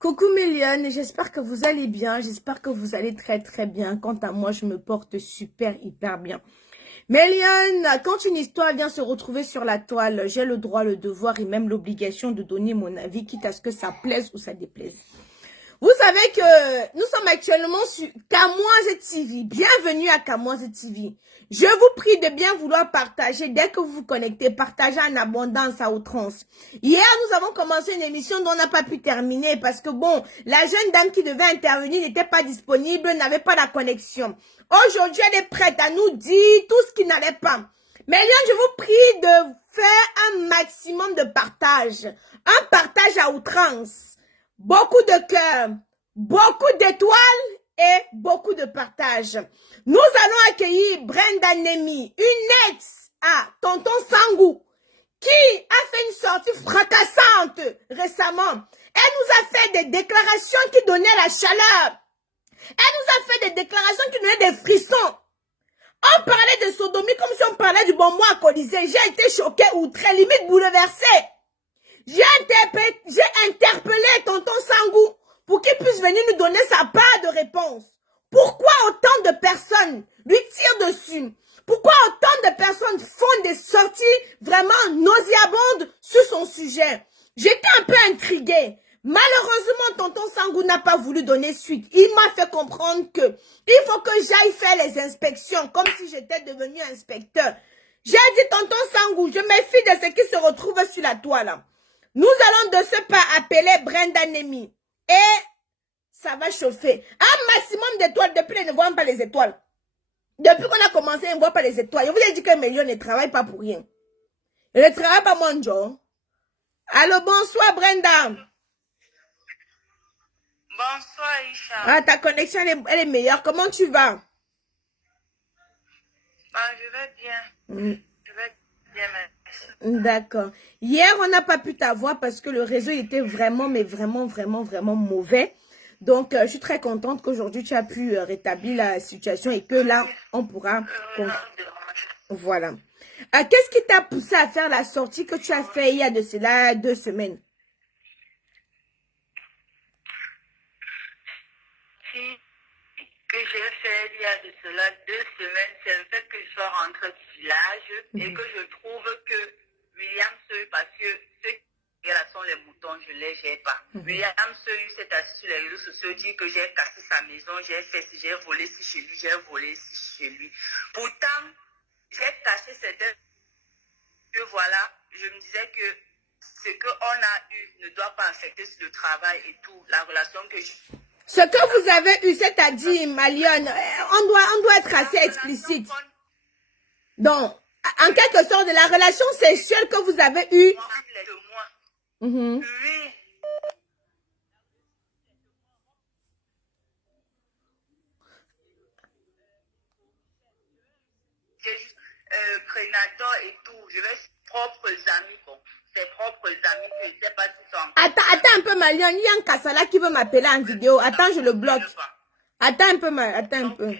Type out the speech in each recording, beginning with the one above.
Coucou mes lionnes, j'espère que vous allez bien, j'espère que vous allez très très bien. Quant à moi, je me porte super hyper bien. Mes lionnes, quand une histoire vient se retrouver sur la toile, j'ai le droit, le devoir et même l'obligation de donner mon avis, quitte à ce que ça plaise ou ça déplaise. Vous savez que nous sommes actuellement sur Kamoise TV. Bienvenue à Kamoise TV. Je vous prie de bien vouloir partager. Dès que vous vous connectez, partagez en abondance à outrance. Hier, nous avons commencé une émission dont on n'a pas pu terminer parce que bon, la jeune dame qui devait intervenir n'était pas disponible, n'avait pas la connexion. Aujourd'hui, elle est prête à nous dire tout ce qui n'allait pas. Mais là, je vous prie de faire un maximum de partage. Un partage à outrance. Beaucoup de cœurs, beaucoup d'étoiles et beaucoup de partage. Nous allons accueillir Brenda Nemi, une ex à Tonton Sangou, qui a fait une sortie fracassante récemment. Elle nous a fait des déclarations qui donnaient la chaleur. Elle nous a fait des déclarations qui donnaient des frissons. On parlait de sodomie comme si on parlait du bonbon à Colisée. J'ai été choquée, outrée, limite bouleversée. J'ai interpellé Tonton Sangou pour qu'il puisse venir nous donner sa part de réponse. Pourquoi autant de personnes lui tirent dessus? Pourquoi autant de personnes font des sorties vraiment nauséabondes sur son sujet? J'étais un peu intriguée. Malheureusement, Tonton Sangou n'a pas voulu donner suite. Il m'a fait comprendre que il faut que j'aille faire les inspections comme si j'étais devenu inspecteur. J'ai dit, Tonton Sangou, je méfie de ce qui se retrouve sur la toile. Nous allons de ce pas appeler Brenda Nemi. Et ça va chauffer. Un maximum d'étoiles. Depuis, ils ne voient pas les étoiles. Depuis qu'on a commencé, ils ne voient pas les étoiles. Je vous ai dit que Mélion ne travaille pas pour rien. Il ne travaille pas, mon Joe. Allô, bonsoir, Brenda. Bonsoir, Isha. Ah, ta connexion, elle est meilleure. Comment tu vas? Je vais bien. Je vais bien, merci. D'accord. Hier, on n'a pas pu t'avoir parce que le réseau était vraiment, mais vraiment, vraiment, vraiment mauvais. Donc, je suis très contente qu'aujourd'hui, tu as pu rétablir la situation et que là, on pourra... Voilà. Qu'est-ce qui t'a poussé à faire la sortie que tu as fait il y a de cela 2 semaines? Que j'ai fait il y a de cela 2 semaines, c'est le fait que je sois rentrée du village et que je trouve que William Seuil, parce que ceux qui sont les moutons, je ne les gère pas. William Seuil s'est assis sur les réseaux sociaux, dit que j'ai cassé sa maison, j'ai fait ci, j'ai volé ci chez lui, j'ai volé ci chez lui. Pourtant, j'ai caché certains que voilà, je me disais que ce qu'on a eu ne doit pas affecter sur le travail et tout, la relation que j'ai. Ce que vous avez eu, c'est-à-dire, Malione, on doit être assez explicite. Donc, en quelque sorte, de la relation sexuelle que vous avez eue. Oui. J'ai juste prénator et tout. Je vais propres amis, bon. Ses propres amis, je ne sais pas si sont... Attends un peu, Malione. Il y a un Kassala qui veut m'appeler en vidéo. Attends, je le bloque. Attends un peu, attends un peu.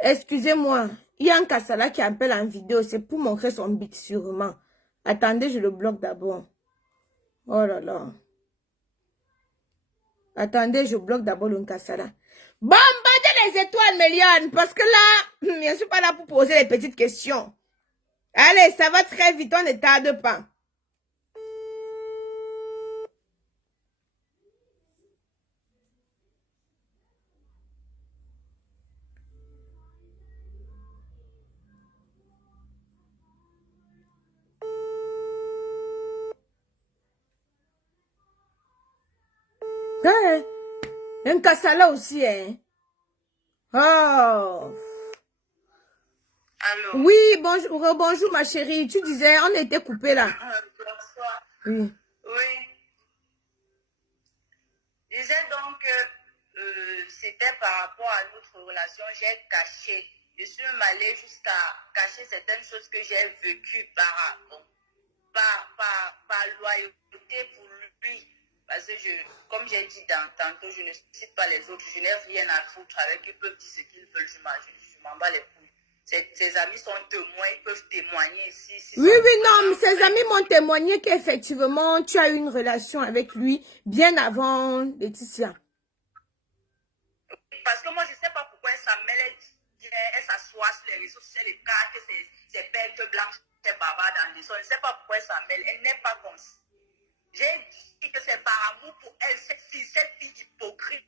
Excusez-moi. Il y a un Kassala qui appelle en vidéo. C'est pour montrer son bic sûrement. Attendez, je le bloque d'abord. Oh là là. Attendez, je bloque d'abord le Kassala. Bombardez les étoiles, Méliane, parce que là, je ne suis pas là pour poser les petites questions. Allez, ça va très vite, on ne tarde pas. Un Kassala aussi, hein. Oh. Allô? Oui, bonjour, bonjour ma chérie. Tu disais, on était coupé là. Bonsoir. Oui. Oui. Je disais donc que c'était par rapport à notre relation, j'ai caché. Je suis même allée jusqu'à cacher certaines choses que j'ai vécues par loyauté pour lui. Parce que, comme j'ai dit tantôt, je ne cite pas les autres, je n'ai rien à foutre avec eux, ils peuvent dire ce qu'ils veulent, je m'en bats les couilles. ses amis sont témoins, ils peuvent témoigner ici. Oui, oui, non, mais ses amis m'ont témoigné qu'effectivement, tu as eu une relation avec lui bien avant Laetitia. Parce que moi, je ne sais pas pourquoi elle s'amène, elle s'assoit sur les réseaux sociaux, les cartes, ses bêtes blanches, ses bavardes en dessous. Je ne sais pas pourquoi elle s'amène, elle n'est pas comme ça. J'ai dit que c'est par amour pour elle, cette fille hypocrite.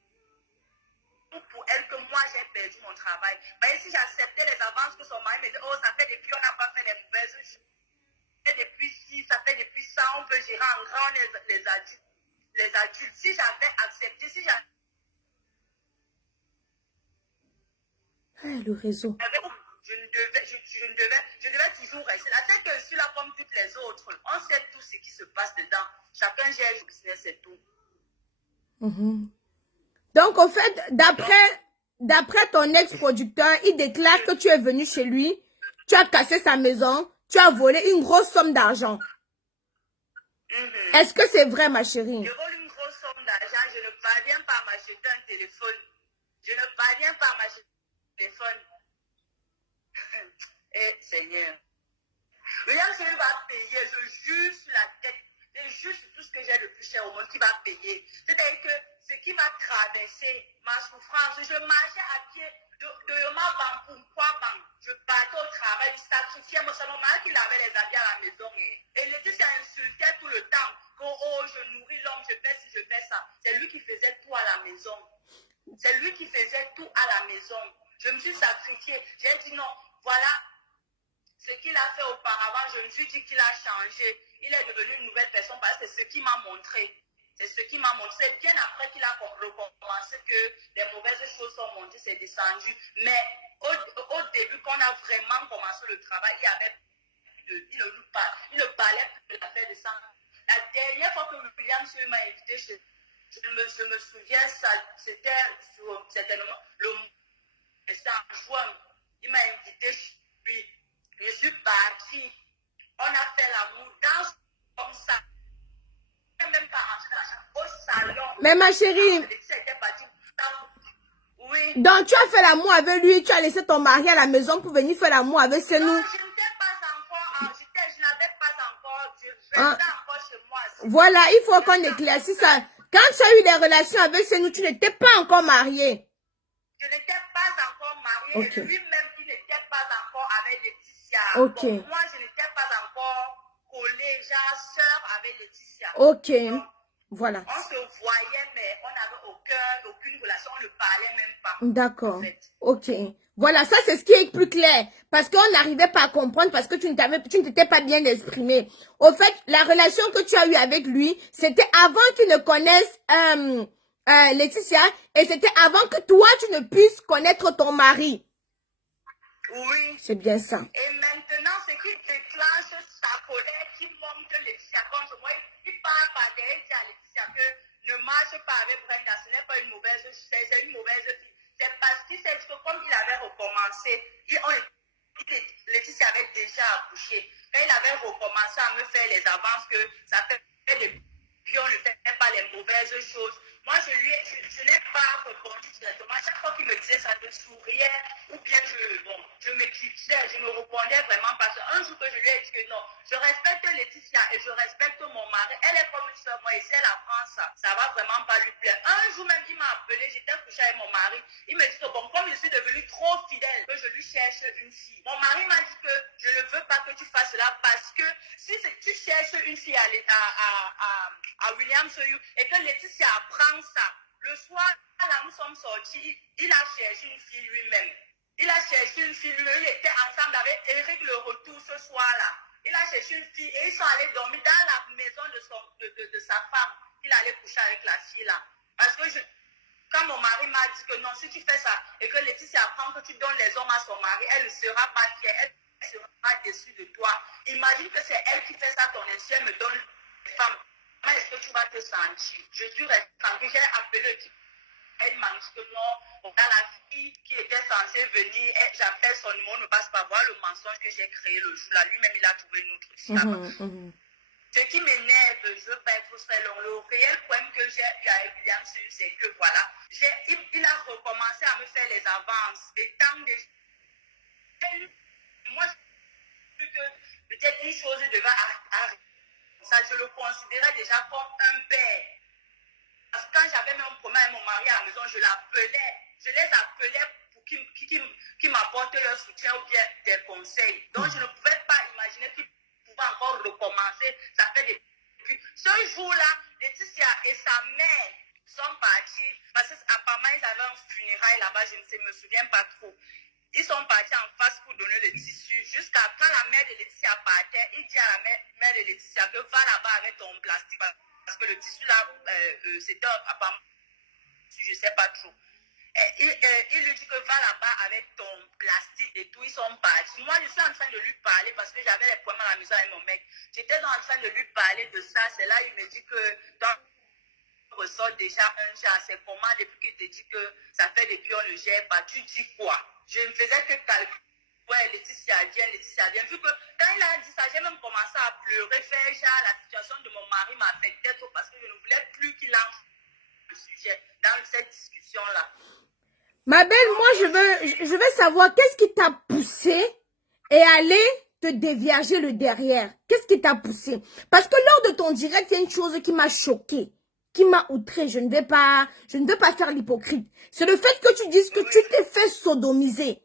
Pour elle que moi j'ai perdu mon travail. Mais si j'acceptais les avances que son mari me dit, oh, ça fait depuis, on n'a pas fait les mauvaises choses. Ça fait depuis ci, ça fait depuis ça, on peut gérer en grand les adultes. Les adultes. Si j'avais accepté, si j'avais. Le réseau. Je devais toujours rester là. C'est que je suis là comme toutes les autres. On sait tout ce qui se passe dedans. Chacun gère le business, c'est tout. Donc, au fait, d'après ton ex-producteur, il déclare que tu es venu chez lui, tu as cassé sa maison, tu as volé une grosse somme d'argent. Est-ce que c'est vrai, ma chérie? Je vole une grosse somme d'argent, je ne parviens pas à m'acheter un téléphone. Je ne parviens pas à m'acheter un téléphone. Eh, Seigneur. William Seri va payer, je jure sur la tête. Je jure sur tout ce que j'ai le plus cher au monde qui va payer. C'est-à-dire que ce qui va traverser ma souffrance, je marchais à pied de ma banque pour quoi banque. Je partais au travail, je sacrifiais mon salon, qui lavait les habits à la maison. Et Laetitia insultait tout le temps. Que, oh, je nourris l'homme, je fais ci, je fais ça. C'est lui qui faisait tout à la maison. C'est lui qui faisait tout à la maison. Je me suis sacrifiée. J'ai dit non, voilà. Ce qu'il a fait auparavant, je me suis dit qu'il a changé. Il est devenu une nouvelle personne parce que c'est ce qu'il m'a montré. C'est ce qu'il m'a montré. C'est bien après qu'il a recommencé que les mauvaises choses sont montées, c'est descendu. Mais au début, quand on a vraiment commencé le travail, il ne parlait plus de la paix de sang. La dernière fois que William m'a invité, je me souviens, c'était certainement c'était en juin. Il m'a invité chez lui. Je suis partie. On a fait l'amour dans comme ça. Je n'ai même pas rentré dans la chambre. Au salon. Mais ma chérie. Oui. Donc tu as fait l'amour avec lui, tu as laissé ton mari à la maison pour venir faire l'amour avec Senou. Non, je n'étais pas encore, je n'avais pas encore, je restais encore chez moi. Voilà, il faut qu'on éclaircisse ça. Quand tu as eu des relations avec Senou, tu n'étais pas encore mariée. Je n'étais pas encore mariée. Okay. Et lui-même, il n'était pas encore avec Laetitia. Ok. Bon, moi, je n'étais pas encore collée, genre sœur avec Laetitia. Ok. Donc, voilà. On se voyait, mais on n'avait aucune relation, on ne parlait même pas. D'accord. En fait. Ok. Voilà, ça c'est ce qui est plus clair. Parce qu'on n'arrivait pas à comprendre parce que tu ne t'étais pas bien exprimé. Au fait, la relation que tu as eue avec lui, c'était avant qu'il ne connaisse Laetitia et c'était avant que toi, tu ne puisses connaître ton mari. Oui. C'est bien ça. Et maintenant, ce qui déclenche sa colère, qui monte Laetitia contre moi, il parle par derrière, il dit à Laetitia que ne marche pas avec Brenda, ce n'est pas une mauvaise chose, c'est une mauvaise fille. C'est parce qu'il sait que comme il avait recommencé, Laetitia avait déjà accouché. Quand il avait recommencé à me faire les avances, que ça fait depuis on ne fait pas les mauvaises choses. Moi, je n'ai pas répondu directement. À chaque fois qu'il me disait ça, je souriais ou bien je m'éclipsais, je me répondais vraiment parce qu'un jour que je lui ai dit que non, je respecte Laetitia et je respecte mon mari. Elle est comme une soeur, moi, et si elle apprend ça, ça va vraiment pas lui plaire. Un jour même, il m'a appelé, j'étais couchée avec mon mari. Il me dit que bon, comme je suis devenue trop fidèle, que je lui cherche une fille. Mon mari m'a dit que je ne veux pas que tu fasses cela parce que si tu cherches une fille à William Soyou et que Laetitia apprend ça, le soir, là, nous sommes sortis, il a cherché une fille lui-même. Il a cherché une fille lui-même, il était ensemble avec Eric Le Retour ce soir-là. Il a cherché une fille et ils sont allés dormir dans la maison de sa femme. Il allait coucher avec la fille là. Parce que quand mon mari m'a dit que non, si tu fais ça et que Laetitia apprend que tu donnes les hommes à son mari, elle ne sera pas fière, elle ne sera pas déçue de toi. Imagine que c'est elle qui fait ça, ton insu, elle me donne les femmes. Comment est-ce que tu vas te sentir? Je suis restée tranquille, j'ai appelé le type. Elle m'a dit que non, dans la fille qui était censée venir, j'appelle son numéro, ne passe pas voir le mensonge que j'ai créé le jour-là. Lui-même, il a trouvé une autre fille. Ce qui m'énerve, je ne veux pas être très long, le réel problème que j'ai eu avec William, c'est que voilà, il a recommencé à me faire les avances. Et tant que j'ai eu considérait déjà comme un père. Parce que quand j'avais même un problème avec mon mari à la maison, je l'appelais. Je les appelais pour qu'ils m'apportent leur soutien ou bien des conseils. Donc, je ne pouvais pas imaginer qu'ils pouvaient encore recommencer. Ça fait depuis. Ce jour-là, Laetitia et sa mère sont partis. Parce qu'apparemment, ils avaient un funérail là-bas, je ne me souviens pas trop. Ils sont partis en face pour donner le tissu. Jusqu'à quand la mère de Laetitia partait, il dit à la mère de Laetitia que va là-bas avec ton plastique. Parce que le tissu là, c'était apparemment, je ne sais pas trop. Il lui dit que va là-bas avec ton plastique et tout. Ils sont partis. Moi, je suis en train de lui parler parce que j'avais les problèmes à la maison avec mon mec. J'étais en train de lui parler de ça. C'est là il me dit que ton ressort déjà un chat. C'est comment depuis qu'il te dit que ça fait depuis on ne gère pas. Tu dis quoi? Je ne faisais que calculer. Ouais, Laetitia vient. Vu que quand il a dit ça, j'ai même commencé à pleurer, faire genre la situation de mon mari m'affectait trop parce que je ne voulais plus qu'il lance le sujet dans cette discussion-là. Ma belle, moi, je veux savoir qu'est-ce qui t'a poussé et aller te déviager le derrière. Qu'est-ce qui t'a poussé? Parce que lors de ton direct, il y a une chose qui m'a choquée, qui m'a outrée. Je ne vais pas faire l'hypocrite. C'est le fait que tu dises que tu t'es fait sodomiser.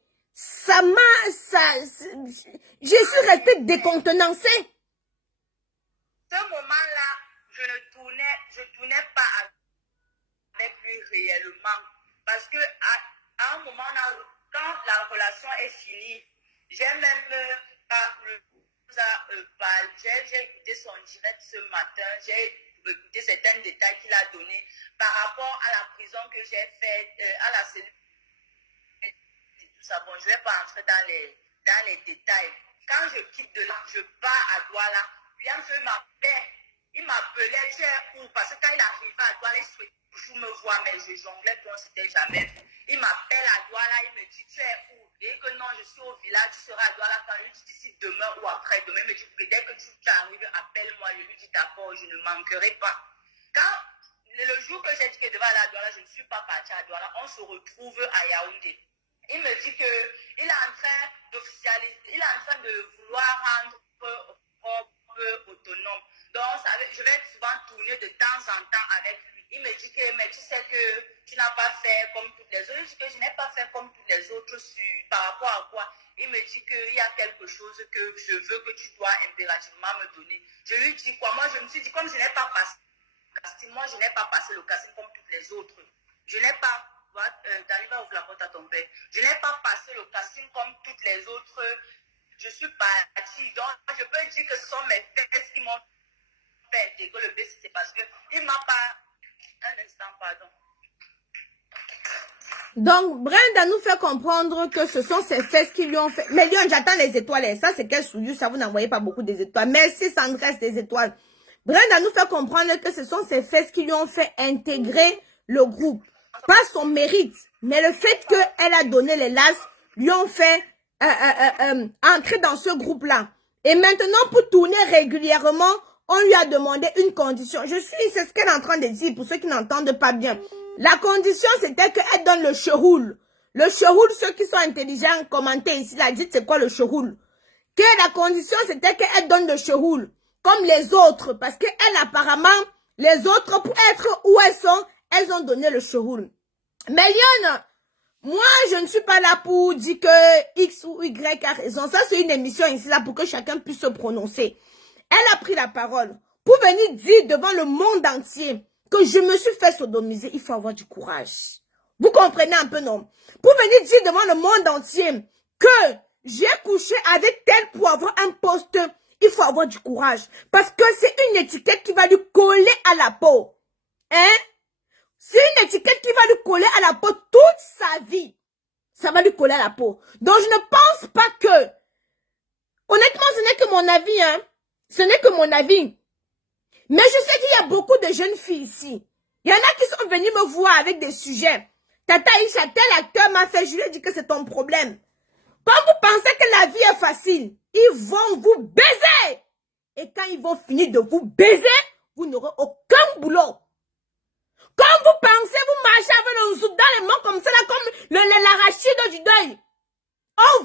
Je suis restée décontenancée. Ce moment-là, je tournais pas avec lui réellement. Parce que à un moment, quand la relation est finie, j'ai même j'ai écouté son direct ce matin, j'ai écouté certains détails qu'il a donnés par rapport à la prison que j'ai faite, à la cellule. Tout ça. Bon, je ne vais pas entrer dans les détails. Quand je quitte de là, je pars à Douala. William m'appelle. Il m'appelait, tu es où? Parce que quand il arrivait à Douala, il souhaitait toujours me voir, mais je jonglais, donc c'était jamais vu. Il m'appelle à Douala, il me dit, tu es où? Il dit que non, je suis au village, tu seras à Douala quand je lui dis d'ici demain ou après-demain. Il me dit, dès que tu arrives, appelle-moi. Je lui dis, d'accord, je ne manquerai pas. Quand le jour que j'ai dit que je devais aller à Douala, je ne suis pas partie à Douala, on se retrouve à Yaoundé. Il me dit qu'il est en train d'officialiser, il est en train de vouloir rendre propre autonome. Donc, je vais souvent tourner de temps en temps avec lui. Il me dit que, mais tu sais que tu n'as pas fait comme toutes les autres. Je dis que je n'ai pas fait comme toutes les autres par rapport à quoi? Il me dit qu'il y a quelque chose que je veux que tu dois impérativement me donner. Je lui dis quoi? Moi, je me suis dit, comme je n'ai pas passé le casting, moi, je n'ai pas passé le casting comme toutes les autres. Je n'ai pas... T'arrives à ouvrir la porte à ton père. Je n'ai pas passé le casting comme toutes les autres. Je suis partie. Donc, je peux dire que ce sont mes fesses qui m'ont fait intégrer le BC. C'est parce qu'il ne m'a pas... Un instant, pardon. Donc, Brenda nous fait comprendre que ce sont ses fesses qui lui ont fait... Mais Lyon, j'attends les étoiles. Ça, c'est quel souillure. Ça, vous n'envoyez pas beaucoup des étoiles. Merci, Sandresse, des étoiles. Brenda nous fait comprendre que ce sont ses fesses qui lui ont fait intégrer le groupe. Pas son mérite, mais le fait qu'elle a donné les lasses lui ont fait entrer dans ce groupe-là. Et maintenant, pour tourner régulièrement, on lui a demandé une condition. C'est ce qu'elle est en train de dire pour ceux qui n'entendent pas bien. La condition, c'était qu'elle donne le cheroul. Le cheroul, ceux qui sont intelligents, commentez ici, là, dites c'est quoi le cheroul. Que la condition, c'était qu'elle donne le cheroul, comme les autres, parce qu'elle, apparemment, les autres, pour être où elles ont donné le cheroul. Mais Lyon, moi, je ne suis pas là pour dire que X ou Y a raison. Ça, c'est une émission ici, là, pour que chacun puisse se prononcer. Elle a pris la parole pour venir dire devant le monde entier que je me suis fait sodomiser. Il faut avoir du courage. Vous comprenez un peu, non? Pour venir dire devant le monde entier que j'ai couché avec tel pour avoir un poste, il faut avoir du courage. Parce que c'est une étiquette qui va lui coller à la peau. Hein? C'est une étiquette qui va lui coller à la peau toute sa vie. Ça va lui coller à la peau. Donc, je ne pense pas que... Honnêtement, ce n'est que mon avis, hein. Ce n'est que mon avis. Mais je sais qu'il y a beaucoup de jeunes filles ici. Il y en a qui sont venus me voir avec des sujets. Tata Isha, tel acteur m'a fait, je lui ai dit que c'est ton problème. Quand vous pensez que la vie est facile, ils vont vous baiser. Et quand ils vont finir de vous baiser, vous n'aurez aucun boulot. Quand vous pensez, vous marchez avec le zouk dans les mains comme ça, là, comme l'arachide du deuil. On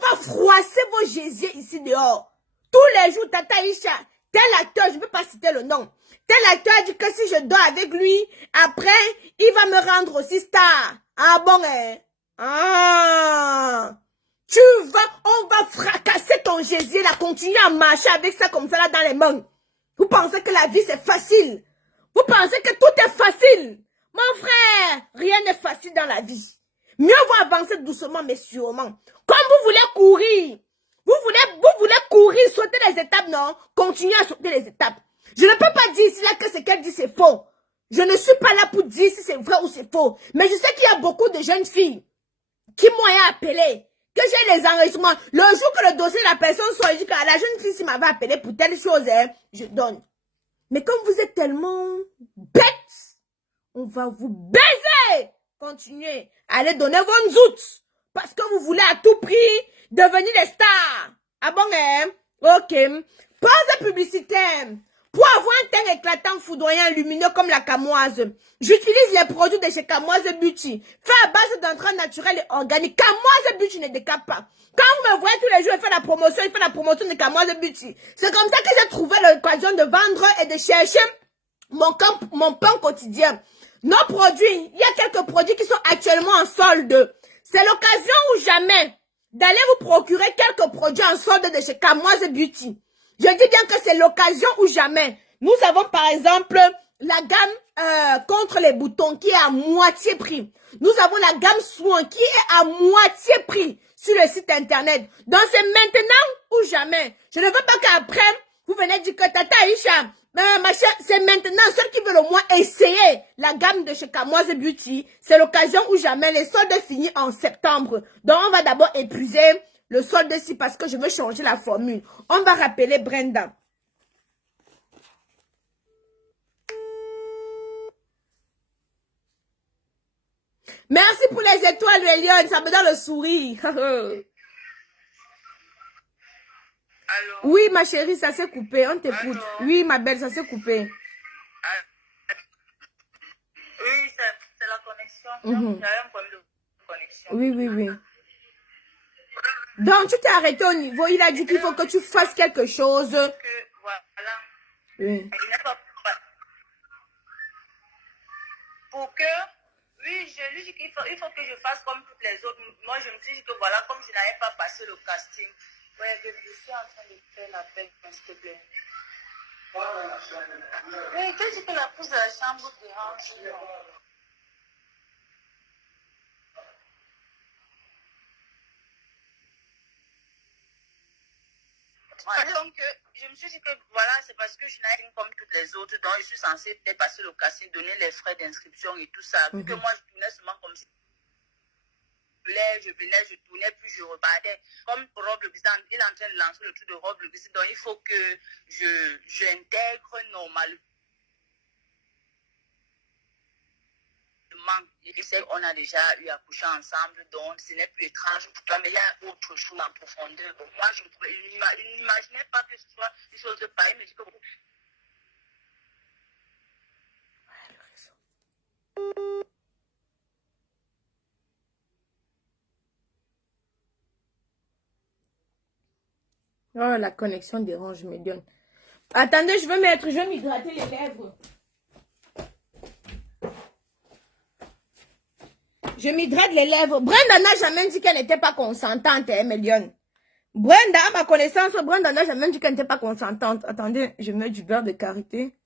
va froisser vos gésiers ici dehors. Tous les jours, Tata Isha, tel acteur, je ne peux pas citer le nom, tel acteur dit que si je dors avec lui, après, il va me rendre aussi star. Ah bon, hein? Ah! On va fracasser ton gésier, là, continuer à marcher avec ça comme ça, là, dans les mains. Vous pensez que la vie, c'est facile? Vous pensez que tout est facile? Mon frère, rien n'est facile dans la vie. Mieux vaut avancer doucement, mais sûrement. Comme vous voulez courir, vous voulez courir, sauter les étapes, non? Continuez à sauter les étapes. Je ne peux pas dire ici là que ce qu'elle dit, c'est faux. Je ne suis pas là pour dire si c'est vrai ou c'est faux. Mais je sais qu'il y a beaucoup de jeunes filles qui m'ont appelé, que j'ai les enregistrements. Le jour que le dossier de la personne soit, je dis que la jeune fille, s'il m'avait appelé pour telle chose, hein, je donne. Mais comme vous êtes tellement bêtes, on va vous baiser. Continuez. Allez donner vos zoutes. Parce que vous voulez à tout prix devenir des stars. Ah bon, hein? Ok. Pause de publicité. Pour avoir un teint éclatant, foudroyant, lumineux comme la camoise, j'utilise les produits de chez Camoise Beauty, fait à base d'entrailles naturelles et organiques. Camoise Beauty ne décape pas. Quand vous me voyez tous les jours, il fait la promotion de Camoise Beauty. C'est comme ça que j'ai trouvé l'occasion de vendre et de chercher mon pain quotidien. Nos produits, il y a quelques produits qui sont actuellement en solde. C'est l'occasion ou jamais d'aller vous procurer quelques produits en solde de chez Camoise Beauty. Je dis bien que c'est l'occasion ou jamais. Nous avons par exemple la gamme contre les boutons qui est à moitié prix. Nous avons la gamme soin qui est à moitié prix sur le site internet. Donc c'est maintenant ou jamais. Je ne veux pas qu'après, vous venez dire que Tata Aïcha, c'est maintenant. Ceux qui veulent au moins essayer la gamme de chez Camoise Beauty, c'est l'occasion ou jamais. Les soldes finissent en septembre. Donc on va d'abord épuiser le solde-ci parce que je veux changer la formule. On va rappeler Brenda. Merci pour les étoiles, les lions. Ça me donne le sourire. Allô? Oui, ma chérie, ça s'est coupé. On t'écoute. Oui, ma belle, ça s'est coupé. Oui, c'est la connexion. J'ai un problème de connexion. Oui. Donc, tu t'es arrêté au niveau. Il a dit qu'il faut que tu fasses quelque chose. Que, voilà. Oui. Il n'est pas... Pour que... Oui, je lui dis qu'il faut que je fasse comme toutes les autres. Moi, je me suis dit que voilà, comme je n'avais pas passé le casting. Ouais, je suis en train de faire l'appel, s'il te plaît. Oui, tu dis que la pousse de la chambre dérange. Ouais, donc, je me suis dit que voilà, c'est parce que je n'ai rien comme toutes les autres, donc je suis censée peut-être passer le casting, donner les frais d'inscription et tout ça. Vu que moi, je tournais seulement comme si je venais, je tournais, puis je repartais. Comme Rob Le Business, il est en train de lancer le truc de Rob Le Business, donc il faut que j'intègre normalement. On a déjà eu à coucher ensemble, donc ce n'est plus étrange pour toi, mais il y a autre chose en profondeur. Donc, moi, je n'imaginais pas que ce soit une chose de pareil, mais je dis que... Oh, la connexion dérange, me donne. Attendez, je vais m'hydrater les lèvres. Je m'hydrate les lèvres. Brenda n'a jamais dit qu'elle n'était pas consentante, hein, Mélione. Brenda, à ma connaissance, Brenda n'a jamais dit qu'elle n'était pas consentante. Attendez, je mets du beurre de karité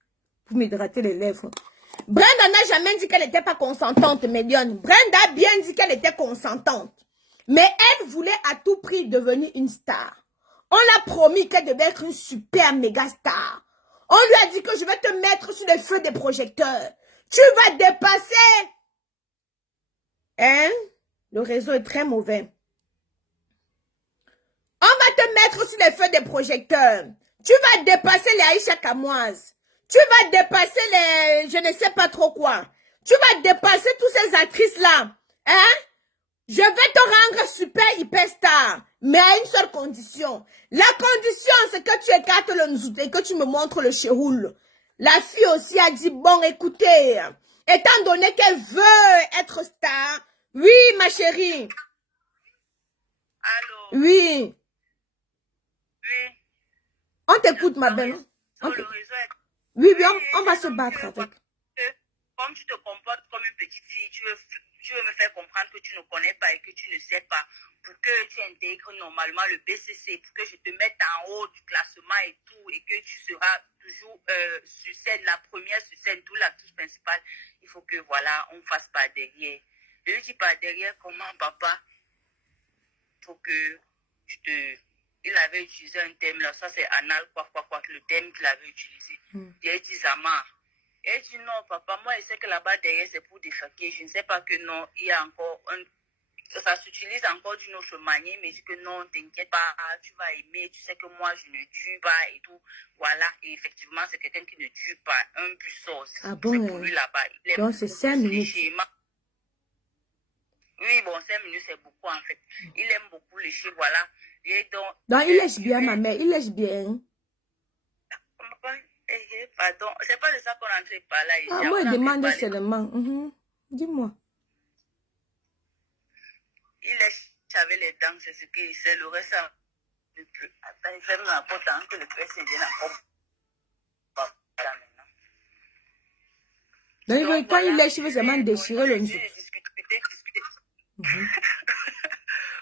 pour m'hydrater les lèvres. Brenda n'a jamais dit qu'elle n'était pas consentante, Mélione. Brenda a bien dit qu'elle était consentante. Mais elle voulait à tout prix devenir une star. On l'a promis qu'elle devait être une super méga star. On lui a dit que je vais te mettre sur les feux des projecteurs. Tu vas dépasser. Hein? Le réseau est très mauvais. On va te mettre sur les feux des projecteurs. Tu vas dépasser les Aïcha Kamoise. Tu vas dépasser les... je ne sais pas trop quoi. Tu vas dépasser toutes ces actrices-là. Hein? Je vais te rendre super hyper star. Mais à une seule condition. La condition, c'est que tu écartes le nzout et que tu me montres le chéroul. La fille aussi a dit, bon, écoutez, étant donné qu'elle veut être star, oui, ma chérie. Allô? Oui. Oui. On t'écoute, ma belle. Sur Ok. le réseau. Oui, Oui, on va et se donc, battre avec. comme tu te comportes comme une petite fille, tu veux me faire comprendre que tu ne connais pas et que tu ne sais pas, pour que tu intègres normalement le BCC, pour que je te mette en haut du classement et tout, et que tu seras toujours sur scène, la première sur scène, tout l'actrice principale, il faut que, voilà, on fasse pas derrière. Je lui dis pas derrière, comment, papa? Il faut que tu te... Il avait utilisé un thème là, ça c'est anal, quoi, le thème qu'il avait utilisé. J'ai dit, ça marche. Elle dit non, papa, moi je sais que là-bas derrière c'est pour défaquer. Je ne sais pas que non, il y a encore un. Ça s'utilise encore d'une autre manière, mais je dis que non, t'inquiète pas, tu vas aimer, tu sais que moi je ne tue pas et tout. Voilà, et effectivement, c'est quelqu'un qui ne tue pas. Un buisson, Ah c'est bon, pour lui là-bas. donc c'est 5 les minutes. schémas. Oui, bon, 5 minutes c'est beaucoup en fait. Il aime beaucoup les schémas, voilà. Et donc, il lèche bien, ma mère, il lèche bien. Pardon, c'est pas de ça qu'on est en train de parler. Ah, moi, il demande seulement. Dis-moi. Il lèche avec les dents, c'est ce qu'il sait. Le reste, ça ne peut. Attends, il ferme la porte avant que le PC vienne encore. Donc, quand il lèche, il veut seulement déchirer le nez. Discuter.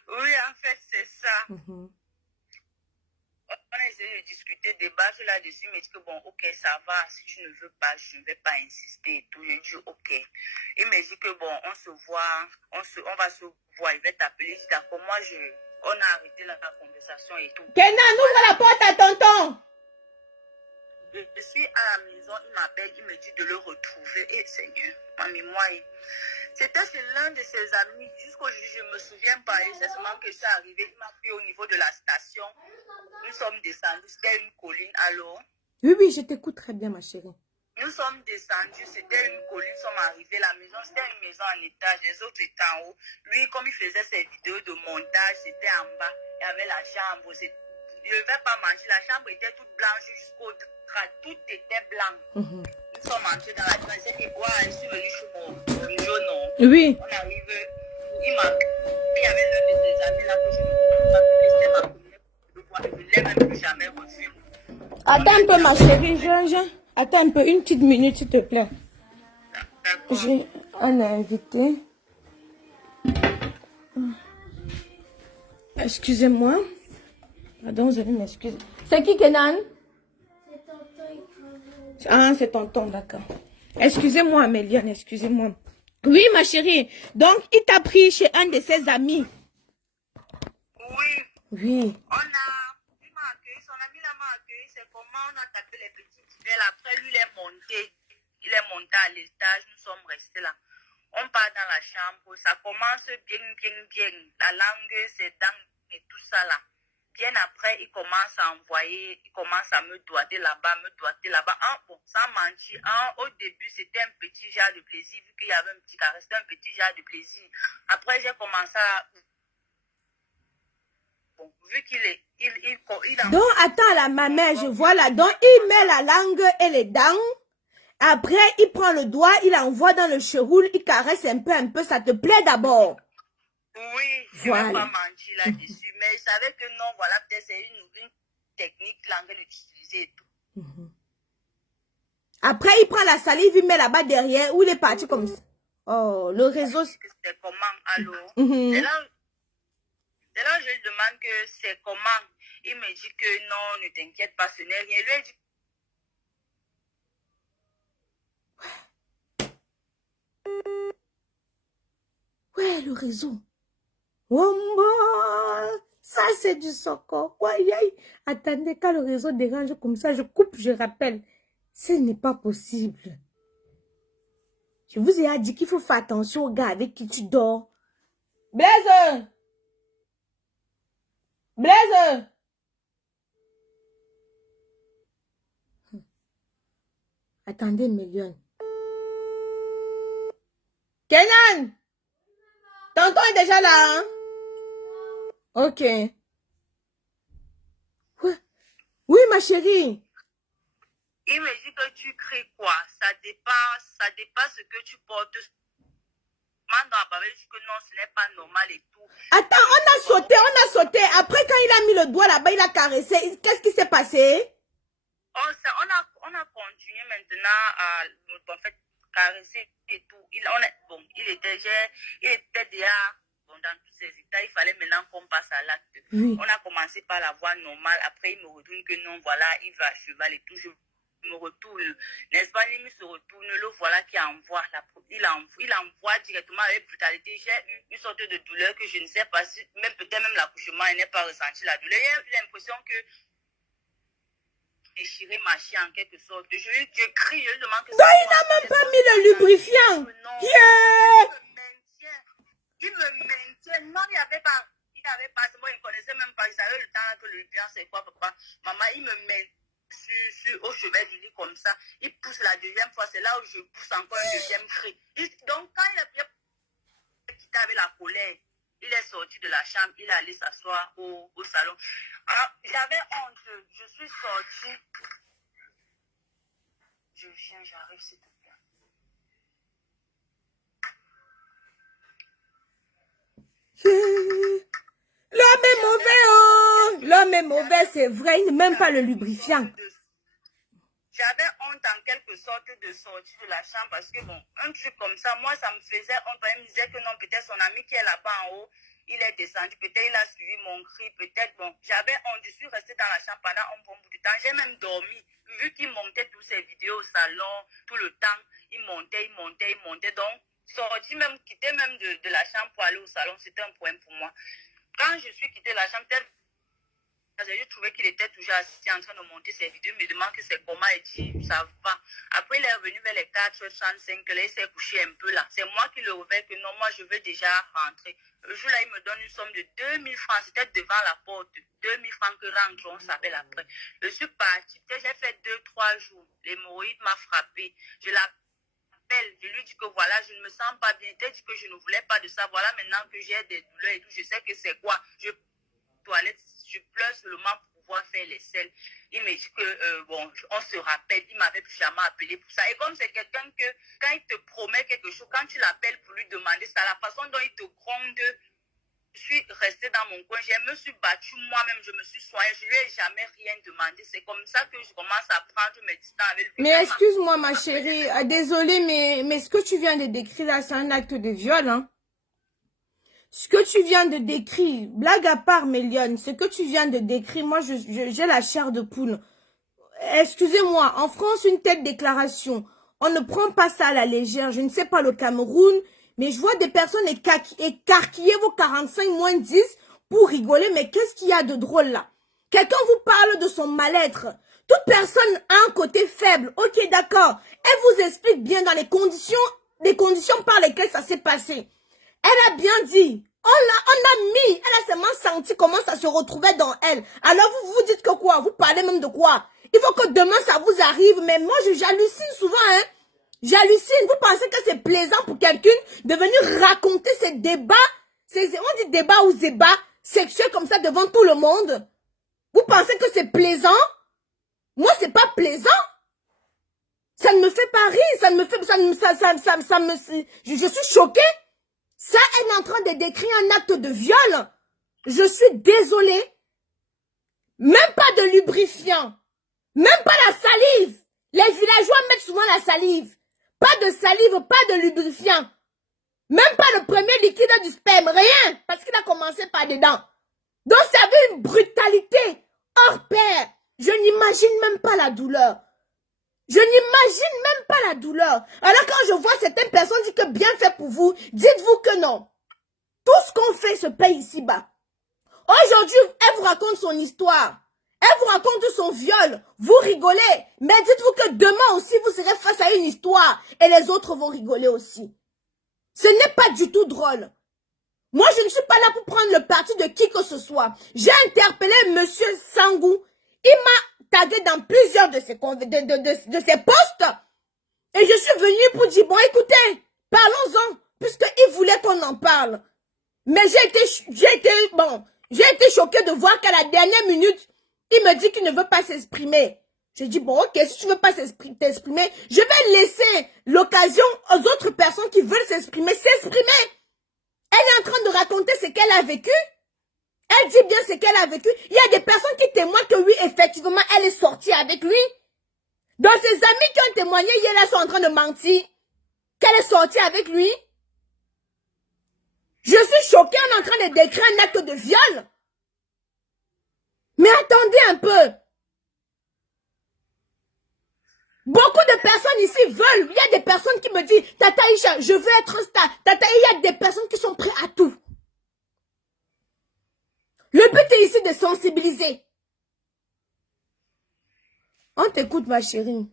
Oui, en fait, c'est ça. On a essayé de discuter, débattre là-dessus, mais il dit que bon, ok, ça va, si tu ne veux pas, je ne vais pas insister et tout. Je dis ok. Il me dit que bon, on se voit, on va se voir, il va t'appeler. Je dis d'accord, on a arrêté la conversation et tout. Kenan, ouvre la porte à tonton. Je suis à la maison, il m'appelle, il me dit de le retrouver. Et Seigneur, mamie, moi, c'était chez l'un de ses amis. Jusqu'aujourd'hui, je ne me souviens pas. Et c'est seulement que ça arrivé. Il m'a pris au niveau de la station. Nous sommes descendus. C'était une colline. Allô? Oui, je t'écoute très bien, ma chérie. Nous sommes descendus. C'était une colline. Nous sommes arrivés. La maison, c'était une maison en étage. Les autres étaient en haut. Lui, comme il faisait ses vidéos de montage, c'était en bas. Il y avait la chambre. Il ne devait pas manger. La chambre était toute blanche jusqu'au drap. Tout était blanc. Nous sommes entrés dans la classe. Il dit, ouais, je suis venu chez mon jaune. Oui. On arrive. Il y avait l'un de ses amis là que je ne connais pas, que c'était ma première fois. Je ne l'ai même plus jamais revu. Attends un peu, ma chérie. Attends un peu, une petite minute, s'il te plaît. J'ai un invité. Excusez-moi. Pardon, vous allez m'excuser. C'est qui, Kenan? C'est tonton. Ah, c'est tonton, d'accord. Excusez-moi, Améliane, excusez-moi. Oui, ma chérie. Donc, il t'a pris chez un de ses amis. Oui. Oui. Il m'a accueilli, son ami là m'a accueilli, c'est comment on a tapé les petites belles. Après, lui, il est monté à l'étage, nous sommes restés là. On part dans la chambre, ça commence bien. La langue, ses dents et tout ça là. Bien après, il commence à envoyer, il commence à me doigter là-bas. Ah, bon, sans mentir, au début, c'était un petit genre de plaisir, vu qu'il y avait un petit carré, c'était un petit genre de plaisir. Après, j'ai commencé à... Bon, vu qu'il est... Donc, attends, là, ma mère, je vois là. Donc, il met la langue et les dents. Après, il prend le doigt, il envoie dans le cheroul, il caresse un peu. Ça te plaît d'abord? Oui, je voilà. ne vais pas mentir là-dessus. Mais je savais que non, voilà, peut-être c'est une technique langue d'utiliser et tout. Après, il prend la salive, il met là-bas derrière, où il est parti comme ça. Oh, le réseau... C'est comment, allô? C'est là, je lui demande que c'est comment. Il me dit que non, ne t'inquiète pas, ce n'est rien. Lui, il dit... Ouais, le réseau. Oh, ça, c'est du soko. Ouais, attendez, quand le réseau dérange comme ça, je coupe, je rappelle. Ce n'est pas possible. Je vous ai dit qu'il faut faire attention aux gars avec qui tu dors. Blaise! Attendez, Méliane. Kenan! Tonton est déjà là, hein? Ok. Ouais. Oui, ma chérie. Il me dit que tu cries quoi? Ça dépasse ce que tu portes. Mando Ababé dit que non, ce n'est pas normal et tout. Attends, on a sauté. Après, quand il a mis le doigt là-bas, il a caressé. Qu'est-ce qui s'est passé? On a continué maintenant à, en fait, caresser et tout. Il était déjà dans tous ses états. Il fallait maintenant qu'on passe à l'acte. Oui. On a commencé par la voie normale. Après, il me retourne que non, voilà, il va à cheval et tout. Je me retourne, n'est-ce pas? Il se retourne, le voilà qui envoie. Il envoie directement avec brutalité. J'ai eu une sorte de douleur que je ne sais pas si, même peut-être même l'accouchement, il n'a pas ressenti la douleur. J'ai eu l'impression que déchirer ma chienne en quelque sorte. Je crie, je demande que... Donc, il n'a même pas mis le lubrifiant. Non. Yeah! Il me maintient. Non, il n'avait pas. Moi, il ne connaissait même pas. Il savait le temps que le lubrifiant, c'est quoi, papa? Maman, il me met au chevet du lit comme ça. Il pousse la deuxième fois. C'est là où je pousse encore un deuxième cri. Donc, quand il a bien quitté avec la colère, il est sorti de la chambre. Il est allé s'asseoir au salon. Alors, j'avais honte. Je suis sortie. Je viens, j'arrive, s'il te plaît. L'homme est mauvais, oh! L'homme est mauvais, c'est vrai, il n'a même pas le lubrifiant. J'avais honte en quelque sorte de sortir de la chambre parce que bon, un truc comme ça, moi ça me faisait honte. Il me disait que non, peut-être son ami qui est là-bas en haut, il est descendu, peut-être il a suivi mon cri, peut-être bon. J'avais honte, je suis restée dans la chambre pendant un bon bout de temps. J'ai même dormi, vu qu'il montait toutes ces vidéos au salon, tout le temps, il montait. Donc, sortir même, quitter même de la chambre pour aller au salon, c'était un problème pour moi. Quand je suis quittée la chambre, j'ai trouvé qu'il était toujours assis en train de monter ses vidéos. Il me demande que c'est comment, il dit ça va. Après, il est revenu vers les 4h35, là, il s'est couché un peu là. C'est moi qui le réveille que non, moi je veux déjà rentrer. Le jour là, il me donne une somme de 2000 francs. C'était devant la porte. 2000 francs que rentre, on s'appelle après. Je suis partie. J'ai fait 2-3 jours. L'hémorroïde m'a frappé. Je l'appelle. Je lui dis que voilà, je ne me sens pas bien. Je dit que je ne voulais pas de ça. Voilà, maintenant que j'ai des douleurs et tout, je sais que c'est quoi. Je toilette, je pleure seulement pour pouvoir faire les selles. Il me dit que, bon, on se rappelle, il m'avait plus jamais appelé pour ça. Et comme c'est quelqu'un que, quand il te promet quelque chose, quand tu l'appelles pour lui demander ça, la façon dont il te gronde, je suis restée dans mon coin, je me suis battue moi-même, je me suis soignée, je lui ai jamais rien demandé. C'est comme ça que je commence à prendre mes distances avec lui. Mais excuse-moi ma chérie, désolée, mais ce que tu viens de décrire là, c'est un acte de viol, hein. Ce que tu viens de décrire, blague à part, Méliane, ce que tu viens de décrire, moi, j'ai la chair de poule. Excusez-moi, en France, une telle déclaration, on ne prend pas ça à la légère. Je ne sais pas le Cameroun, mais je vois des personnes écarquiller vos 45-10 pour rigoler. Mais qu'est-ce qu'il y a de drôle là? Quelqu'un vous parle de son mal-être. Toute personne a un côté faible. Ok, d'accord. Elle vous explique bien dans les conditions par lesquelles ça s'est passé. Elle a bien dit, on a mis, elle a seulement senti comment ça se retrouvait dans elle. Alors vous vous dites que quoi? Vous parlez même de quoi? Il faut que demain ça vous arrive. Mais moi j'hallucine souvent, hein. J'hallucine. Vous pensez que c'est plaisant pour quelqu'un de venir raconter ces débats, on dit débat ou débat sexuel comme ça devant tout le monde? Vous pensez que c'est plaisant? Moi c'est pas plaisant. Ça ne me fait pas rire, je suis choquée. Ça, elle est en train de décrire un acte de viol. Je suis désolée. Même pas de lubrifiant. Même pas la salive. Les villageois mettent souvent la salive. Pas de salive, pas de lubrifiant. Même pas le premier liquide du sperme. Rien. Parce qu'il a commencé par dedans. Donc, ça avait une brutalité hors pair. Je n'imagine même pas la douleur. Je n'imagine même pas la douleur. Alors quand je vois certaines personnes dire que bien fait pour vous, dites-vous que non. Tout ce qu'on fait se paye ici-bas. Aujourd'hui, elle vous raconte son histoire. Elle vous raconte son viol. Vous rigolez. Mais dites-vous que demain aussi, vous serez face à une histoire. Et les autres vont rigoler aussi. Ce n'est pas du tout drôle. Moi, je ne suis pas là pour prendre le parti de qui que ce soit. J'ai interpellé Monsieur Sangou. Il m'a tagué dans plusieurs de ses posts. Et je suis venue pour dire, bon, écoutez, parlons-en, puisqu'il voulait qu'on en parle. Mais j'ai été choquée de voir qu'à la dernière minute, il me dit qu'il ne veut pas s'exprimer. J'ai dit, bon, ok, si tu ne veux pas t'exprimer, je vais laisser l'occasion aux autres personnes qui veulent s'exprimer. Elle est en train de raconter ce qu'elle a vécu. Elle dit bien ce qu'elle a vécu. Il y a des personnes qui témoignent que oui, effectivement, elle est sortie avec lui. Donc ses amis qui ont témoigné hier là sont en train de mentir. Qu'elle est sortie avec lui. Je suis choquée, on est en train de décrire un acte de viol. Mais attendez un peu. Beaucoup de personnes ici veulent. Il y a des personnes qui me disent, Tata Isha, je veux être un star. Tata, il y a des personnes qui sont prêtes à tout. Le but est ici de sensibiliser. On t'écoute, ma chérie.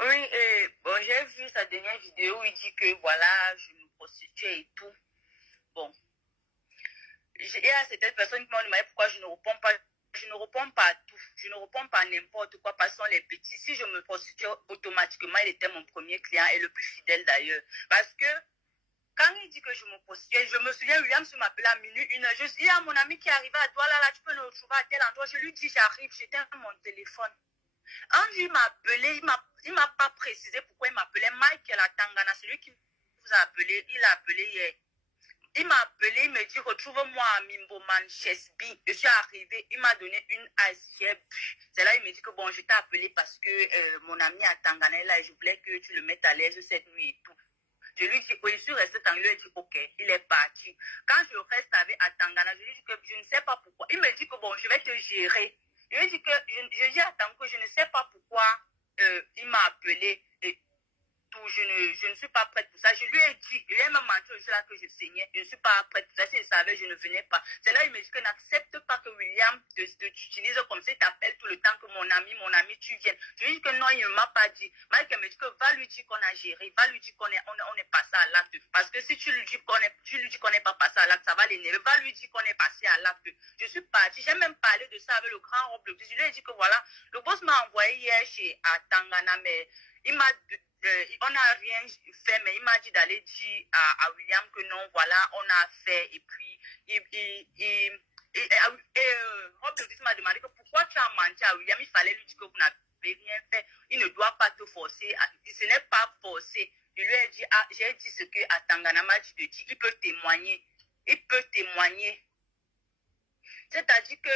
Oui, bon, j'ai vu sa dernière vidéo où il dit que voilà, je me prostitue et tout. Bon. Il y a certaines personnes qui m'ont demandé pourquoi je ne réponds pas. Je ne réponds pas à tout. Je ne réponds pas à n'importe quoi parce que ce sont les petits. Si je me prostitue automatiquement, il était mon premier client et le plus fidèle d'ailleurs. Parce que quand il dit que je me prostitue, je me souviens, William se m'appelait à minuit, 1h. Il y a mon ami qui est arrivé à toi, là, tu peux nous retrouver à tel endroit. Je lui dis, j'arrive, j'éteins mon téléphone. Un jour, il m'a appelé, il m'a pas précisé pourquoi il m'appelait. Michael à Tangana, celui qui vous a appelé, il a appelé hier. Il m'a appelé, il me dit, retrouve-moi à Mimboman, Chesby. Je suis arrivée, il m'a donné une assiette. C'est là, il me dit que bon, je t'ai appelé parce que mon ami à Tangana est là et je voulais que tu le mettes à l'aise cette nuit et tout. Je lui dis, je suis restée dans lui, il dit, ok, il est parti. Quand je reste avec à Tangana, je lui dis que je ne sais pas pourquoi. Il me dit que bon, je vais te gérer. Je lui dis que je dis à Tango que je ne sais pas pourquoi il m'a appelé et tout. Je ne suis pas prête pour ça. Je lui ai dit, il m'a menti au jour là que je saignais. Je ne suis pas prête pour ça. Si je savais, je ne venais pas. C'est là il me dit que n'accepte pas que William t'utilise comme ça, il t'appelle tout le temps que mon ami, tu viennes. Je lui dis que non, il ne m'a pas dit. Mike me dit que va lui dire qu'on a géré, va lui dire qu'on est passé à l'acte. Parce que si tu lui dis qu'on n'est pas passé à l'acte, ça va l'énerver. Va lui dire qu'on est passé à l'acte. Je suis partie. J'ai même parlé de ça avec le grand Rob. Je lui ai dit que voilà, le boss m'a envoyé hier à Tangana, mais il m'a on n'a rien fait, mais il m'a dit d'aller dire à William que non, voilà, on a fait. Et puis, Rob m'a demandé que pourquoi tu as menti à William. Il fallait lui dire que vous n'avez rien fait. Il ne doit pas te forcer. Ce n'est pas forcé. Je lui ai dit, j'ai dit ce que Atangana m'a dit de dire. Il peut témoigner. Il peut témoigner. C'est-à-dire que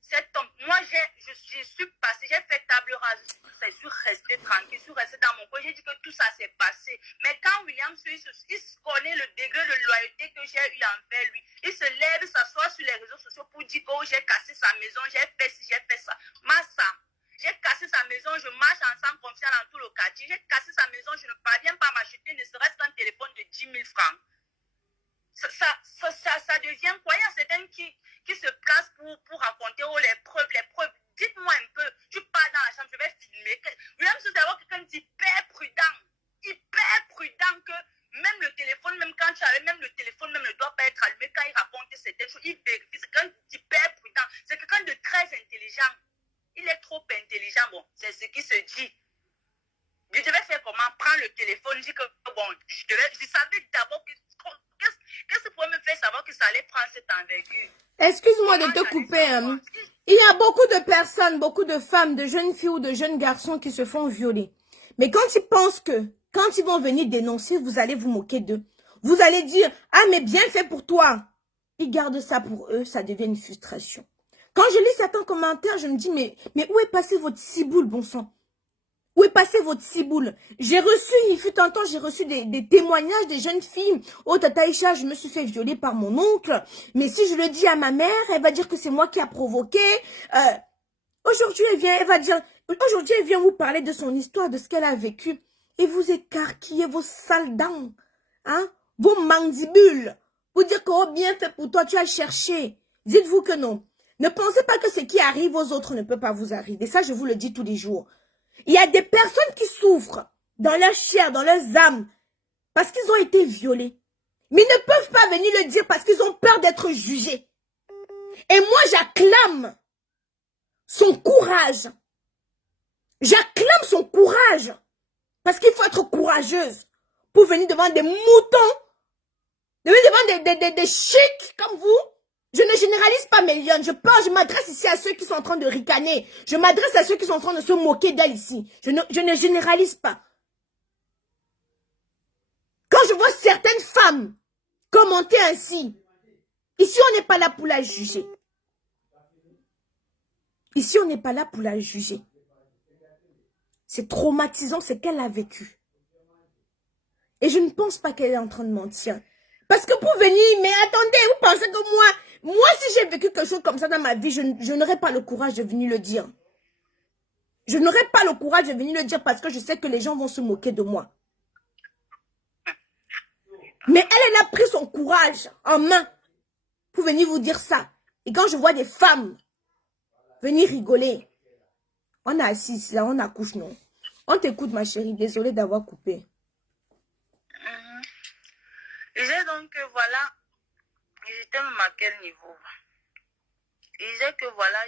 cet homme, moi, je suis passée, j'ai fait table rase, je suis restée tranquille, je suis restée dans mon coin, j'ai dit que tout ça s'est passé. Mais quand William, il connaît le degré de loyauté que j'ai eu envers lui, il se lève, s'assoit sur les réseaux sociaux pour dire que oh, j'ai cassé sa maison, j'ai fait ci, j'ai fait ça. Massa, j'ai cassé sa maison, je marche ensemble confiant dans tout le quartier, j'ai cassé sa maison, je ne parviens pas à m'acheter ne serait-ce qu'un téléphone de 10 000 francs. Ça devient quoi? Il y a certains qui se placent pour raconter oh, les preuves. Dites-moi un peu, tu pars dans la chambre, je vais filmer. William, c'est d'avoir quelqu'un d'hyper prudent que même le téléphone, même quand tu avais, même le téléphone même ne doit pas être allumé quand il raconte certaines choses. Il vérifie, c'est quelqu'un d'hyper prudent, c'est quelqu'un de très intelligent. Il est trop intelligent, bon, c'est ce qui se dit. Je devais faire comment? Prendre le téléphone, dire que bon, je savais d'abord qu'est-ce qui pourrait me faire savoir que ça allait prendre cette envergure? Excuse-moi de te couper. Il y a beaucoup de personnes, beaucoup de femmes, de jeunes filles ou de jeunes garçons qui se font violer. Mais quand ils pensent que, quand ils vont venir dénoncer, vous allez vous moquer d'eux. Vous allez dire, ah mais bien fait pour toi. Ils gardent ça pour eux, ça devient une frustration. Quand je lis certains commentaires, je me dis, mais où est passé votre ciboule, bon sang? Où est passé votre ciboule? J'ai reçu, il fut un temps, j'ai reçu des témoignages des jeunes filles. Oh, Tata Isha, je me suis fait violer par mon oncle. Mais si je le dis à ma mère, elle va dire que c'est moi qui a provoqué. Aujourd'hui, elle va dire, aujourd'hui, elle vient vous parler de son histoire, de ce qu'elle a vécu. Et vous écarquillez vos sales dents, hein, vos mandibules. Vous dire que, oh, bien fait pour toi, tu as cherché. Dites-vous que non. Ne pensez pas que ce qui arrive aux autres ne peut pas vous arriver. Ça, je vous le dis tous les jours. Il y a des personnes qui souffrent dans leur chair, dans leurs âmes, parce qu'ils ont été violés. Mais ils ne peuvent pas venir le dire parce qu'ils ont peur d'être jugés. Et moi, j'acclame son courage. J'acclame son courage. Parce qu'il faut être courageuse pour venir devant des moutons, devant des chics comme vous. Je ne généralise pas mes lions. Je m'adresse ici à ceux qui sont en train de ricaner. Je m'adresse à ceux qui sont en train de se moquer d'elle ici. Je ne généralise pas. Quand je vois certaines femmes commenter ainsi, ici on n'est pas là pour la juger. Ici on n'est pas là pour la juger. C'est traumatisant ce qu'elle a vécu. Et je ne pense pas qu'elle est en train de mentir. Parce que pour venir, mais attendez, vous pensez que moi si j'ai vécu quelque chose comme ça dans ma vie, je n'aurais pas le courage de venir le dire. Je n'aurais pas le courage de venir le dire parce que je sais que les gens vont se moquer de moi. Mais elle a pris son courage en main pour venir vous dire ça. Et quand je vois des femmes venir rigoler, on est assis ici, là, on accouche, non? On t'écoute, ma chérie. Désolée d'avoir coupé. Je disais donc que voilà, j'étais même à quel niveau? Je disais que voilà,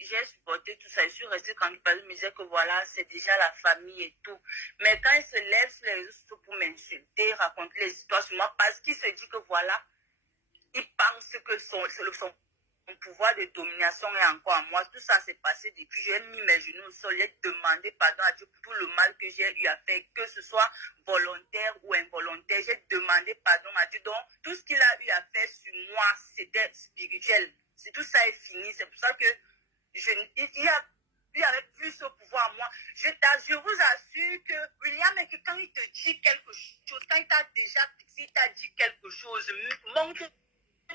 j'ai supporté tout ça. Je suis restée tranquille parce que je me disais que voilà, c'est déjà la famille et tout. Mais quand il se lève sur les réseaux sociaux pour m'insulter, raconter les histoires sur moi, parce qu'il se dit que voilà, il pense que son pouvoir de domination est encore à moi. Tout ça s'est passé depuis. J'ai mis mes genoux au sol. J'ai demandé pardon à Dieu pour tout le mal que j'ai eu à faire, que ce soit volontaire ou involontaire. J'ai demandé pardon à Dieu. Donc, tout ce qu'il a eu à faire sur moi, c'était spirituel. Si tout ça est fini, c'est pour ça que il avait plus ce pouvoir à moi. Je vous assure que William, et que quand il te dit quelque chose, quand il t'a déjà fixé, il t'a dit quelque chose, montre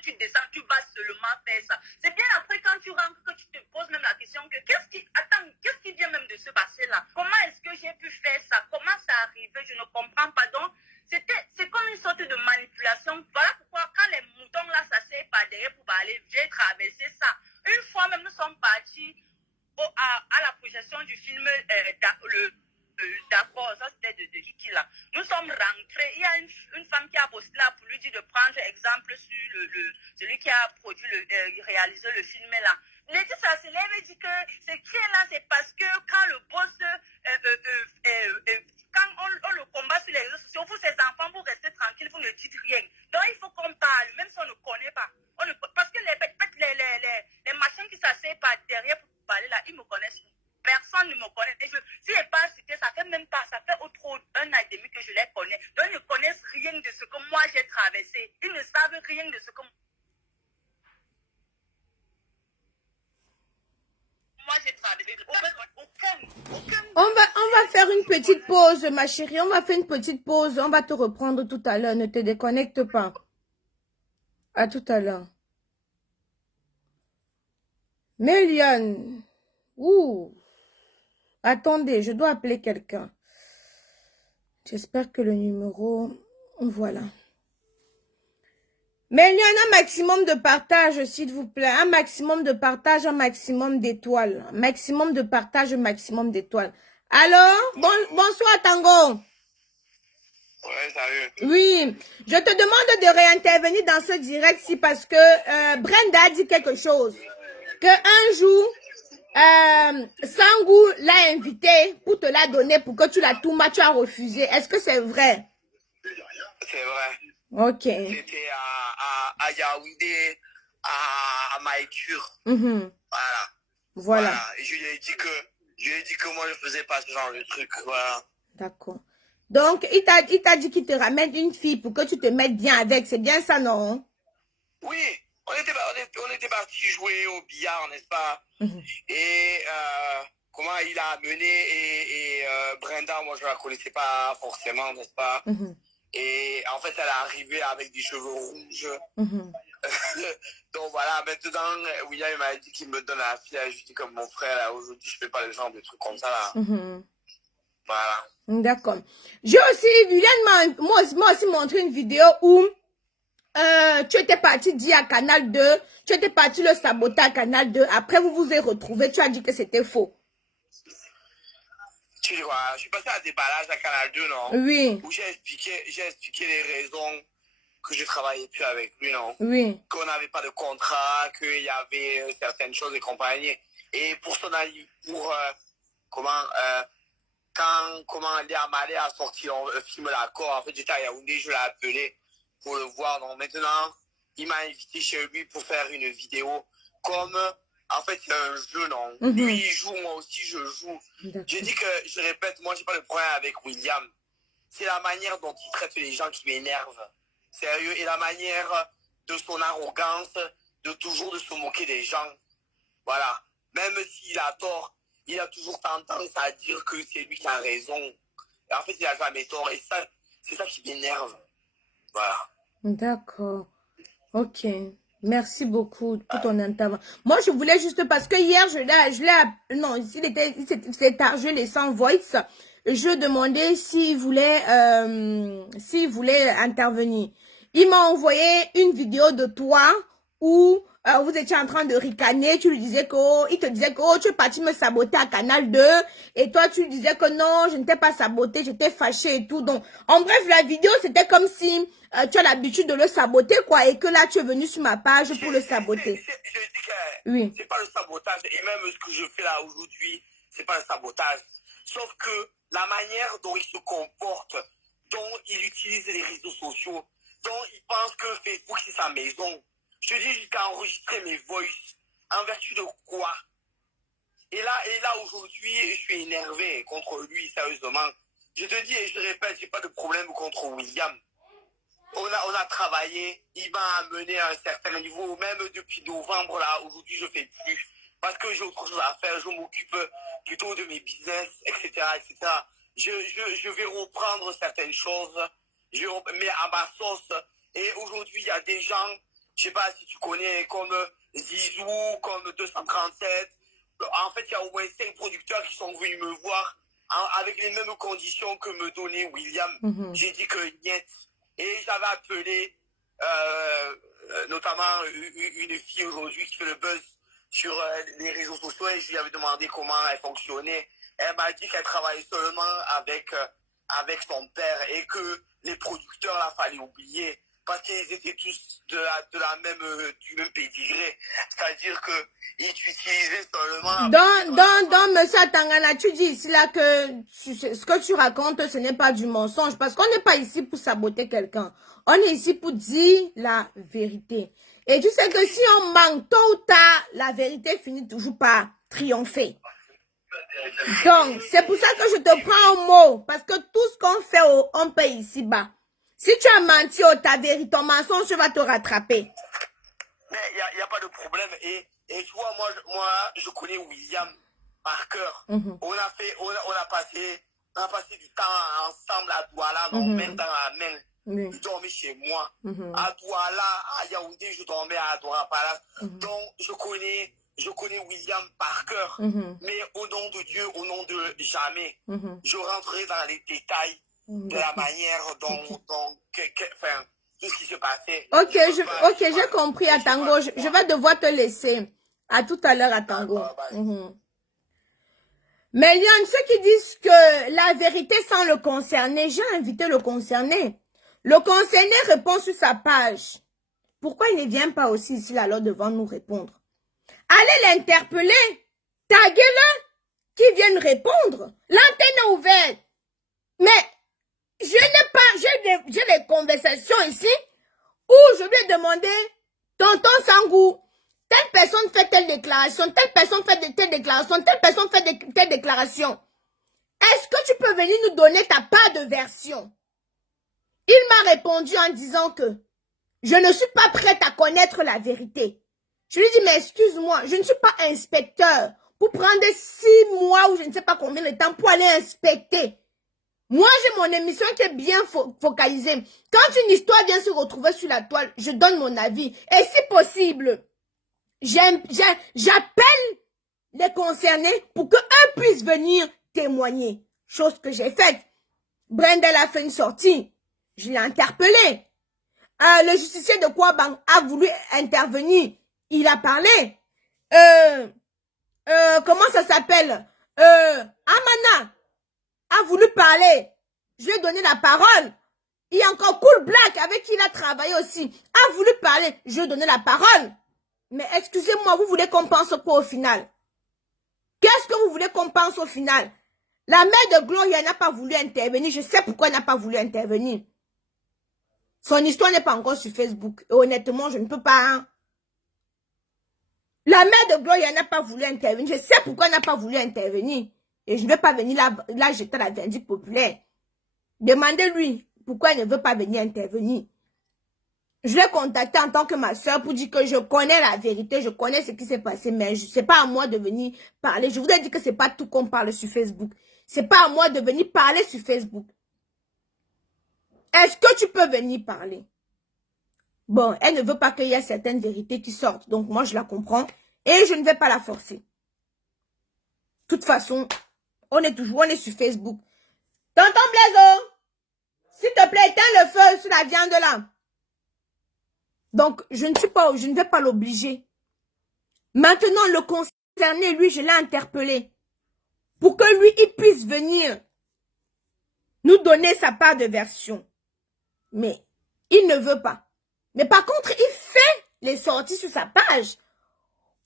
tu descends, tu vas seulement faire ça. C'est bien après quand tu rentres que tu te poses même la question que qu'est-ce qui vient même de se passer là? Comment est-ce que j'ai pu faire ça? Comment ça arrivé? Je ne comprends pas. Donc, c'est comme une sorte de manipulation. Voilà pourquoi quand les moutons là s'asseyent par derrière pour aller, j'ai traversé ça. Une fois même, nous sommes partis à la projection du film d'accord, ça c'était de Kiki là. Nous sommes rentrés, il y a une femme qui a posté là pour lui dire de prendre exemple sur celui qui a réalisé le film là. Laetitia se lève et dit que c'est qui est là, c'est parce que quand le boss, quand on le combat sur les réseaux sociaux, vous ces enfants, vous restez tranquilles, vous ne dites rien. Donc il faut qu'on parle, même si on ne connaît pas. Parce que les machins qui s'asseyent par derrière pour parler là, ils me connaissent. Personne ne me connaît. Et si je n'ai pas cité, ça fait même pas, ça fait autour d'un an et demi que je les connais. Donc ils ne connaissent rien de ce que moi j'ai traversé. Ils ne savent rien de ce que moi j'ai traversé. On va faire une petite pause, ma chérie. On va faire une petite pause. On va te reprendre tout à l'heure. Ne te déconnecte pas. À tout à l'heure. Méliane. Ouh. Attendez, je dois appeler quelqu'un. J'espère que le numéro... Voilà. Méliane, un maximum de partage, s'il vous plaît. Un maximum de partage, un maximum d'étoiles. Un maximum de partage, un maximum d'étoiles. Alors, bonsoir Tango. Ouais, salut. Oui, je te demande de réintervenir dans ce direct-ci parce que Brenda a dit quelque chose. Qu'un jour, Sangou l'a invité pour te la donner, pour que tu la tombes, tu as refusé. Est-ce que c'est vrai? C'est vrai. Ok. C'était à Yaoundé, à Maïkur. Voilà. Et je lui ai dit que moi je faisais pas ce genre de truc. Voilà. D'accord. Donc, il t'a dit qu'il te ramène une fille pour que tu te mettes bien avec. C'est bien ça, non? Oui, on était partis jouer au billard, n'est-ce pas? Et comment il a amené et Brenda, moi je la connaissais pas forcément, n'est-ce pas? Et en fait, elle est arrivée avec des cheveux rouges. Donc voilà, maintenant, William m'a dit qu'il me donne la fille. Je lui dis comme mon frère, là, aujourd'hui, je fais pas le genre de trucs comme ça, là. Voilà. D'accord. J'ai aussi, William m'a aussi montré une vidéo où tu étais parti dire à Canal 2, tu étais parti le saboter à Canal 2. Après, vous vous êtes retrouvés, tu as dit que c'était faux. Tu vois, je suis passé à un déballage à Canal 2, non? Oui. Où j'ai expliqué les raisons que je travaillais plus avec lui, non? Oui. Qu'on n'avait pas de contrat, qu'il y avait certaines choses et compagnie. Et pour son avis, quand Léa Malé a sorti le film L'accord, en fait, j'étais à Yaoundé, je l'ai appelé pour le voir. Donc maintenant, il m'a invité chez lui pour faire une vidéo. Comme, en fait, c'est un jeu, non? Lui, il joue, moi aussi, je joue. Je dis que, je répète, moi, j'ai pas de problème avec William. C'est la manière dont il traite les gens qui m'énerve. Sérieux. Et la manière de son arrogance, de toujours de se moquer des gens. Voilà. Même s'il a tort. il a toujours tendance à dire que c'est lui qui a raison. Et en fait, il a jamais tort. Et ça, c'est ça qui m'énerve. Voilà. D'accord. Ok. Merci beaucoup pour ton intervention. Moi, je voulais juste parce que hier, non, c'est tard, je l'ai sans voice. Je demandais s'il voulait intervenir. Il m'a envoyé une vidéo de toi où vous étiez en train de ricaner. Tu lui disais que, il te disait que tu es parti me saboter à Canal 2. Et toi, tu lui disais que non, je ne t'ai pas saboté, j'étais fâchée et tout. Donc, en bref, la vidéo, c'était comme si tu as l'habitude de le saboter, quoi. Et que là, tu es venu sur ma page pour le saboter. Je dis que oui. C'est pas le sabotage. Et même ce que je fais là aujourd'hui, c'est pas le sabotage. Sauf que la manière dont il se comporte, dont il utilise les réseaux sociaux, dont il pense que Facebook c'est sa maison. Je te dis jusqu'à enregistrer mes voices. En vertu de quoi? Et là aujourd'hui, je suis énervé contre lui, sérieusement. Je te dis et je répète, j'ai pas de problème contre William. On a travaillé, il m'a amené à un certain niveau, même depuis novembre, là, aujourd'hui, je fais plus. Parce que j'ai autre chose à faire, je m'occupe plutôt de mes business, etc., etc. Je vais reprendre certaines choses, mais à ma sauce. Et aujourd'hui, il y a des gens, je sais pas si tu connais, comme Zizou, comme 237. En fait, il y a au moins 5 producteurs qui sont venus me voir avec les mêmes conditions que me donnait William. J'ai dit que niet. Et j'avais appelé notamment une fille aujourd'hui qui fait le buzz sur les réseaux sociaux et je lui avais demandé comment elle fonctionnait. Elle m'a dit qu'elle travaillait seulement avec son père et que les producteurs, là, fallait oublier parce qu'ils étaient tous du même pédigré. C'est-à-dire qu'ils utilisaient seulement... Dans Monsieur Tangana, tu dis ici là que ce que tu racontes, ce n'est pas du mensonge. Parce qu'on n'est pas ici pour saboter quelqu'un. On est ici pour dire la vérité. Et tu sais que si on manque tôt ou tard, la vérité finit toujours par triompher. Donc, c'est pour ça que je te prends au mot. Parce que tout ce qu'on fait, on paye ici-bas. Si tu as menti, ta vérité, ton mensonge va te rattraper. Mais il n'y a pas de problème. Et tu vois, moi, je connais William par cœur. On a passé du temps ensemble à Douala, main dans la main. Il dormait chez moi. À Douala, à Yaoundé, je dormais à Douala Palace. Donc, je connais William par cœur. Mais au nom de Dieu, au nom de jamais, je rentrerai dans les détails de la manière dont tout ce qui se passait. Ok, j'ai compris à Tango. Je vais devoir te laisser. À tout à l'heure à Tango. Mais il y a ceux qui disent que la vérité sans le concerné, j'ai invité le concerné. Le concerné répond sur sa page. Pourquoi il ne vient pas aussi ici alors devant nous répondre? Allez l'interpeller. Taguez-le. Qu'il vienne répondre. L'antenne est ouverte. Mais je n'ai pas, j'ai des conversations ici où je lui ai demandé, tonton Sangou, telle personne fait telle déclaration, telle personne fait telle déclaration, telle personne fait telle déclaration. Est-ce que tu peux venir nous donner ta part de version? Il m'a répondu en disant que je ne suis pas prête à connaître la vérité. Je lui ai dit, mais excuse-moi, je ne suis pas inspecteur pour prendre 6 mois ou je ne sais pas combien de temps pour aller inspecter. Moi, j'ai mon émission qui est bien focalisée. Quand une histoire vient se retrouver sur la toile, je donne mon avis. Et si possible, j'appelle les concernés pour qu'eux puissent venir témoigner. Chose que j'ai faite. Brenda a fait une sortie. Je l'ai interpellé. Le justicier de Kouabang a voulu intervenir. Il a parlé. Comment ça s'appelle? Amana a voulu parler. Je lui ai donné la parole. Il y a encore Cool Black avec qui il a travaillé aussi. A voulu parler. Je lui ai donné la parole. Mais excusez-moi, vous voulez qu'on pense quoi au final? Qu'est-ce que vous voulez qu'on pense au final? La mère de Gloria n'a pas voulu intervenir. Je sais pourquoi elle n'a pas voulu intervenir. Son histoire n'est pas encore sur Facebook. Et honnêtement, je ne peux pas. Hein. La mère de Gloria n'a pas voulu intervenir. Je sais pourquoi elle n'a pas voulu intervenir. Et je ne vais pas venir là jeter la vindicte populaire. Demandez-lui pourquoi elle ne veut pas venir intervenir. Je l'ai contactée en tant que ma soeur pour dire que je connais la vérité, je connais ce qui s'est passé, mais c'est pas à moi de venir parler. Je vous ai dit que c'est pas tout qu'on parle sur Facebook. C'est pas à moi de venir parler sur Facebook. Est-ce que tu peux venir parler? Bon, elle ne veut pas qu'il y ait certaines vérités qui sortent. Donc, moi, je la comprends. Et je ne vais pas la forcer. De toute façon, on est sur Facebook. Tonton Blaiseau, s'il te plaît, éteins le feu sur la viande là. Donc, je ne vais pas l'obliger. Maintenant, le concerné, lui, je l'ai interpellé. Pour que lui, il puisse venir nous donner sa part de version. Mais, il ne veut pas. Mais par contre, il fait les sorties sur sa page.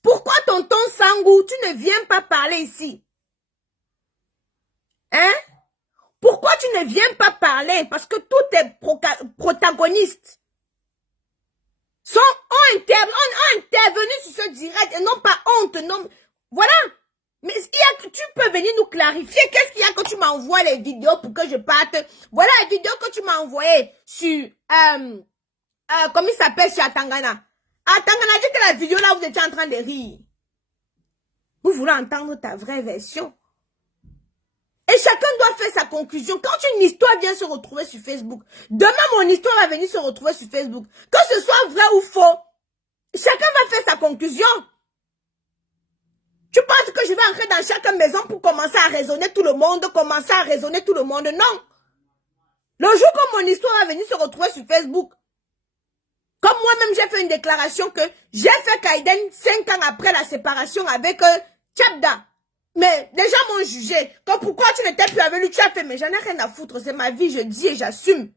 Pourquoi tonton Sangou, tu ne viens pas parler ici? Hein? Pourquoi tu ne viens pas parler? Parce que tous tes protagonistes ont intervenu sur ce direct et non pas honte. Non. Voilà. Mais tu peux venir nous clarifier. Qu'est-ce qu'il y a que tu m'envoies les vidéos pour que je parte? Voilà les vidéos que tu m'as envoyées sur... comment il s'appelle sur Atangana? Atangana dit que la vidéo là, vous étiez en train de rire. Vous voulez entendre ta vraie version. Et chacun doit faire sa conclusion. Quand une histoire vient se retrouver sur Facebook, demain mon histoire va venir se retrouver sur Facebook. Que ce soit vrai ou faux, chacun va faire sa conclusion. Tu penses que je vais entrer dans chaque maison pour commencer à raisonner tout le monde, Non. Le jour où mon histoire va venir se retrouver sur Facebook, comme moi-même j'ai fait une déclaration que j'ai fait Kaiden 5 ans après la séparation avec Tchabda. Mais les gens m'ont jugé. Que pourquoi tu n'étais plus avec lui, tu as fait, mais j'en ai rien à foutre, c'est ma vie, je dis et j'assume.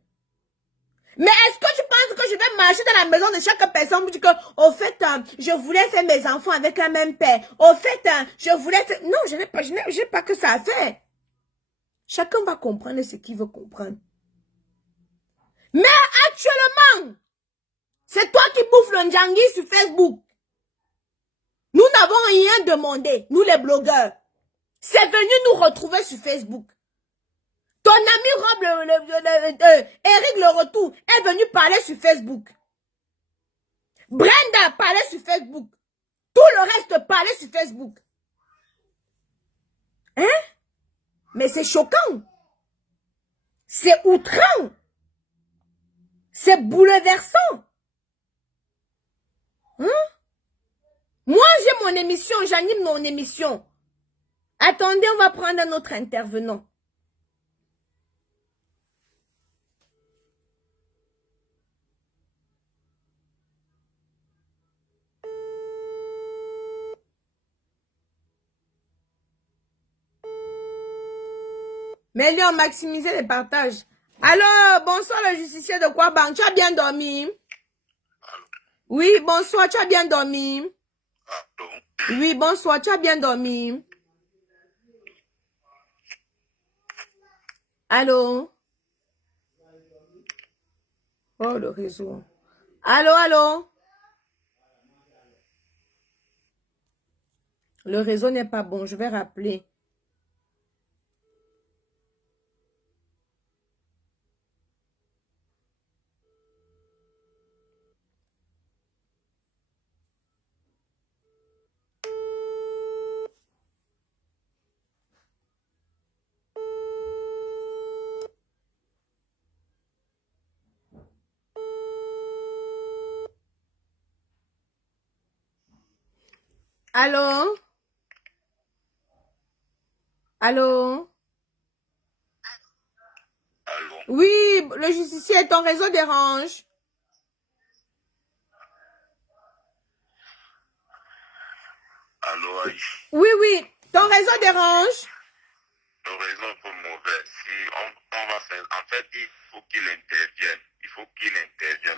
Mais est-ce que tu penses que je vais marcher dans la maison de chaque personne pour dire que, au fait, je voulais faire mes enfants avec un même père. Au fait, je voulais faire... Non, je n'ai pas que ça à faire. Chacun va comprendre ce qu'il veut comprendre. Mais actuellement, c'est toi qui bouffes le Ndjangi sur Facebook. Nous n'avons rien demandé, nous les blogueurs. C'est venu nous retrouver sur Facebook. Ton ami Rob, Eric Le Retour, est venu parler sur Facebook. Brenda parlait sur Facebook. Tout le reste parlait sur Facebook. Hein? Mais c'est choquant. C'est outrant. C'est bouleversant. Hein? Moi, j'ai mon émission, j'anime mon émission. Attendez, on va prendre un autre intervenant. Mais lui, on maximisait les partages. Alors, bonsoir le justicier de Kouaban. Tu as bien dormi? Oui, bonsoir, tu as bien dormi? Oui, bonsoir, tu as bien dormi? Allô? Oh, le réseau. Allô? Le réseau n'est pas bon, je vais rappeler. Allô? Allô? Allô? Oui, le justicier, ton réseau dérange. Allô, Aïe. Oui, ton réseau dérange. Le réseau est un peu mauvais. Si on va faire... En fait, il faut qu'il intervienne.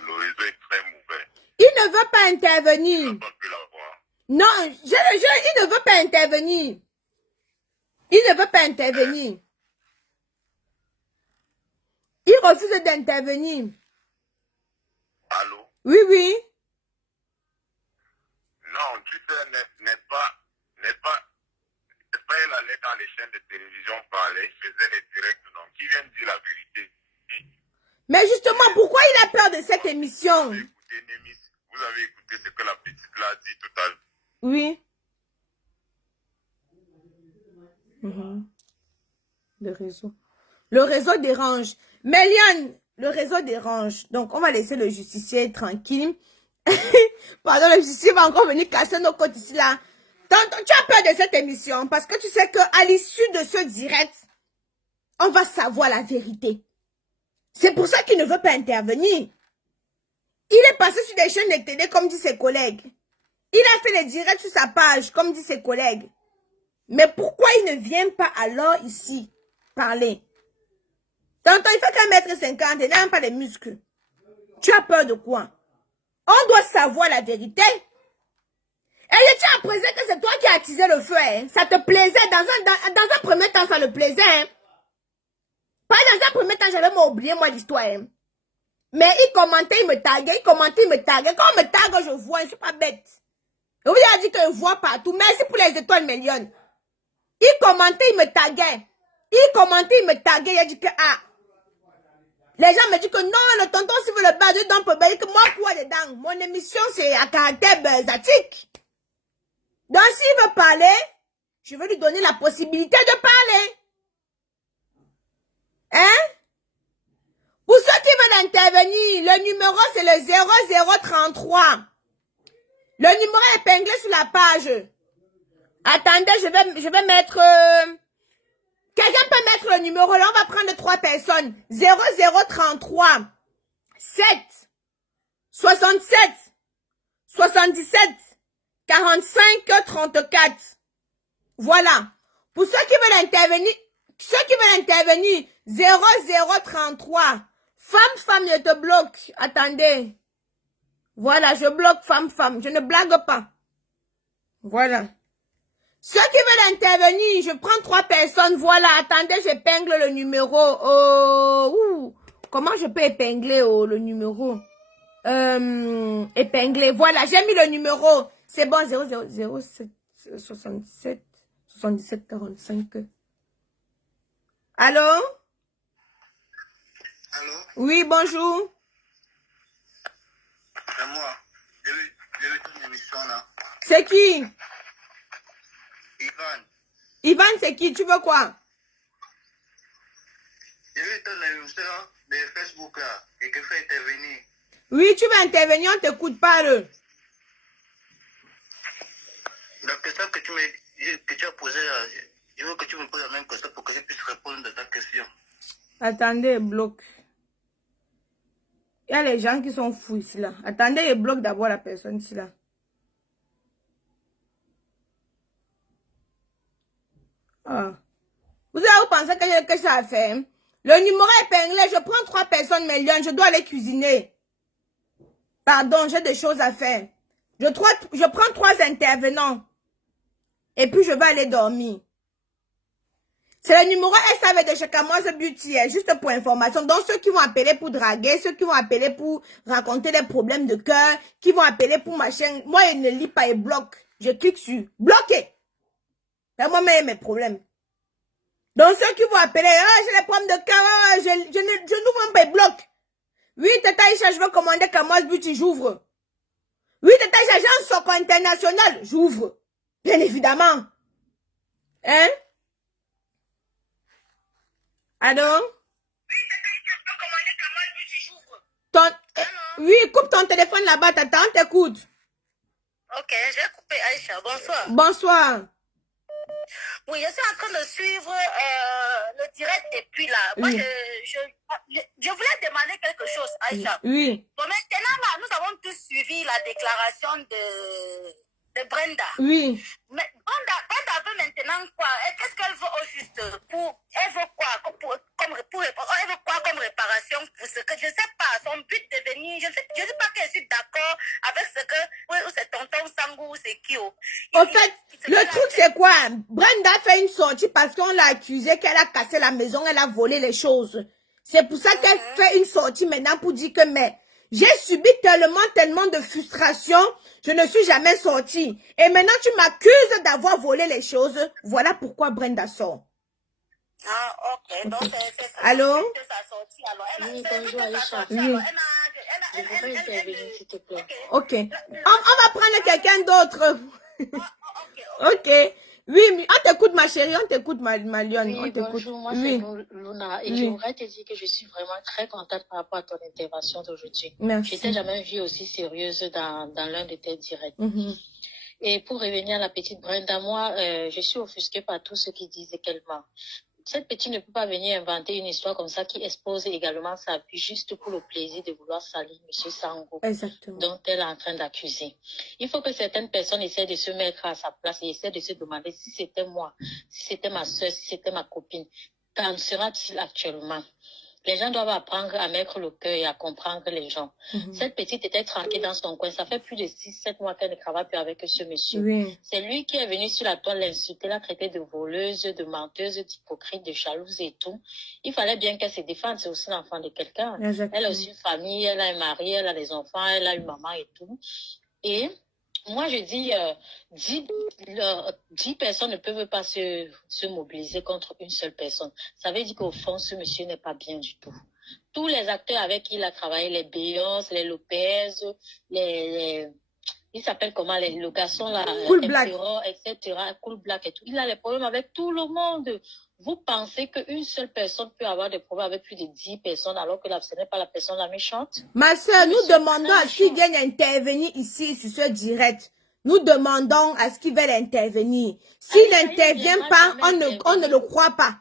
Le réseau est très mauvais. Il ne veut pas intervenir. Je n'ai pas pu l'avoir. Non, il ne veut pas intervenir. Il ne veut pas intervenir. Il refuse d'intervenir. Allô? Oui. Non, tu sais, n'est pas... Il allait dans les chaînes de télévision parler, il faisait les directs, donc il vient de dire la vérité. Mais justement, pourquoi il a peur de cette émission? vous avez écouté ce que la petite l'a dit tout à l'heure. Oui. Le réseau. Le réseau dérange. Méliane, le réseau dérange. Donc, on va laisser le justicier tranquille. Pardon, le justicier va encore venir casser nos côtes ici, là. Tonton, tu as peur de cette émission parce que tu sais qu'à l'issue de ce direct, on va savoir la vérité. C'est pour ça qu'il ne veut pas intervenir. Il est passé sur des chaînes de télé, comme dit ses collègues. Il a fait les directs sur sa page, comme dit ses collègues. Mais pourquoi il ne vient pas alors ici parler? Tonton, il fait qu'un mètre 50, il n'a même pas les muscles. Tu as peur de quoi? On doit savoir la vérité. Et je tiens à préciser que c'est toi qui as attisé le feu. Hein. Ça te plaisait. Dans un premier temps, ça le plaisait. Hein. Pas dans un premier temps, j'avais oublié moi l'histoire. Hein. Mais il commentait, il me taguait. Il commentait, il me taguait. Quand on me tague, je vois. Je ne suis pas bête. Je vous ai dit que je vois partout. Merci pour les étoiles millions. Il commentait, il me taguait. Il commentait, il me taguait. Il a dit que, ah. Les gens me disent que non, le tonton, s'il veut le bas dedans, peut bailler que moi, quoi dedans. Mon émission, c'est à caractère zatique. Donc, s'il veut parler, je vais lui donner la possibilité de parler. Hein? Pour ceux qui veulent intervenir, le numéro, c'est le 0033. Le numéro est épinglé sur la page. Attendez, je vais mettre... Quelqu'un peut mettre le numéro, là, on va prendre 3 personnes. 0033 7 67 77 45 34. Voilà. Pour ceux qui veulent intervenir, 0033. Femme, je te bloque. Attendez. Voilà, je bloque femme. Je ne blague pas. Voilà. Ceux qui veulent intervenir, je prends 3 personnes. Voilà, attendez, j'épingle le numéro. Comment je peux épingler le numéro? Épingler. Voilà, j'ai mis le numéro. C'est bon, 0007 67 77 45. Allô? Allô? Oui, bonjour. C'est moi. J'ai vu ton émission là. C'est qui? Ivan. Ivan, c'est qui? Tu veux quoi? J'ai vu ton émission de Facebook là et que fait intervenir. Oui, tu veux intervenir, on t'écoute, parle. La question que tu as posée là, je veux que tu me poses la même question pour que je puisse répondre à ta question. Attendez, bloque. Il y a les gens qui sont fous ici là. Attendez, il bloque d'abord la personne ici là. Ah. Vous avez pensé que ça a fait? Hein? Le numéro est épinglé. Je prends 3 personnes, mais je dois aller cuisiner. Pardon, j'ai des choses à faire. Je prends 3 intervenants. Et puis je vais aller dormir. C'est le numéro SAV de Chakamoise Beauty, juste pour information. Donc ceux qui vont appeler pour draguer, ceux qui vont appeler pour raconter des problèmes de cœur, qui vont appeler pour machin. Moi, je ne lis pas et bloque. Je clique sur bloquer. C'est moi-même mes problèmes. Donc ceux qui vont appeler, j'ai des problèmes de cœur, je n'ouvre pas et bloque. Oui, Tata Isha, je veux commander Kamoise Beauty, j'ouvre. Oui, Tata Isha, j'ai un socle international, j'ouvre. Bien évidemment. Hein? Allô? Oui, Tata, je peux commander Kamoise Beauty, j'ouvre. Oui, coupe ton téléphone là-bas, Tata, on t'écoute. Ok, j'ai coupé Aïcha, bonsoir. Bonsoir. Oui, je suis en train de suivre le direct et puis là, moi, Oui. je voulais demander quelque chose, Aïcha. Oui. Bon, maintenant, là, nous avons tous suivi la déclaration de Brenda. Oui. Mais Brenda veut maintenant quoi? Qu'est-ce qu'elle veut au juste? Elle veut quoi elle veut quoi comme réparation pour ce que je sais pas, son but de venir, je sais pas que je suis d'accord avec ce que, oui, c'est tonton Sangou, c'est qui? En fait, le truc c'est quoi? Brenda fait une sortie parce qu'on l'a accusée qu'elle a cassé la maison, elle a volé les choses. C'est pour ça qu'elle fait une sortie maintenant pour dire que mais j'ai subi tellement de frustration, je ne suis jamais sortie. Et maintenant tu m'accuses d'avoir volé les choses. Voilà pourquoi Brenda sort. Ah, ok. Donc, c'est ça. Allô? C'est sa sortie, alors. Oui, bonjour, Aïcha. Oui. Je voudrais intervenir, s'il te plaît. Ok. On va prendre quelqu'un d'autre. Ok. Oui, on t'écoute, ma chérie. On t'écoute, ma lionne. Oui, On t'écoute. bonjour, moi Oui. c'est Luna et je Oui. voudrais te dire que je suis vraiment très contente par rapport à ton intervention d'aujourd'hui. Merci. Je t'ai jamais vue aussi sérieuse dans l'un de tes directs. Mhm. Et pour revenir à la petite Brenda, moi, je suis offusquée par tous ceux qui disent qu'elle ment. Cette petite ne peut pas venir inventer une histoire comme ça qui expose également sa vie juste pour le plaisir de vouloir salir M. Sango, Exactement. dont elle est en train d'accuser. Il faut que certaines personnes essaient de se mettre à sa place et essaient de se demander si c'était moi, si c'était ma soeur, si c'était ma copine, qu'en sera-t-il actuellement? Les gens doivent apprendre à mettre le cœur et à comprendre les gens. Cette petite était tranquille dans son coin. Ça fait plus de 6-7 mois qu'elle ne travaille plus avec ce monsieur. Oui. C'est lui qui est venu sur la toile l'insulter, la traiter de voleuse, de menteuse, d'hypocrite, de jalouse et tout. Il fallait bien qu'elle se défende. C'est aussi l'enfant de quelqu'un. Exactement. Elle a aussi une famille, elle a un mari, elle a des enfants, elle a une maman et tout. Et moi, je dis, 10 personnes ne peuvent pas se mobiliser contre une seule personne. Ça veut dire qu'au fond, ce monsieur n'est pas bien du tout. Tous les acteurs avec qui il a travaillé, les Beyoncé, les Lopez, il s'appelle comment, le garçon là, Cool Black. Emperor, etc., Cool Black et tout. Il a des problèmes avec tout le monde. Vous pensez qu'une seule personne peut avoir des problèmes avec plus de 10 personnes alors que ce n'est pas la personne la méchante? Ma soeur, nous Monsieur demandons très à ce qu'ils méchant. viennent intervenir ici sur ce direct. Nous demandons à ce qu'ils veulent intervenir. S'il Aïcha, il ne n'intervient viendra pas, jamais on ne intervenir. le croit pas.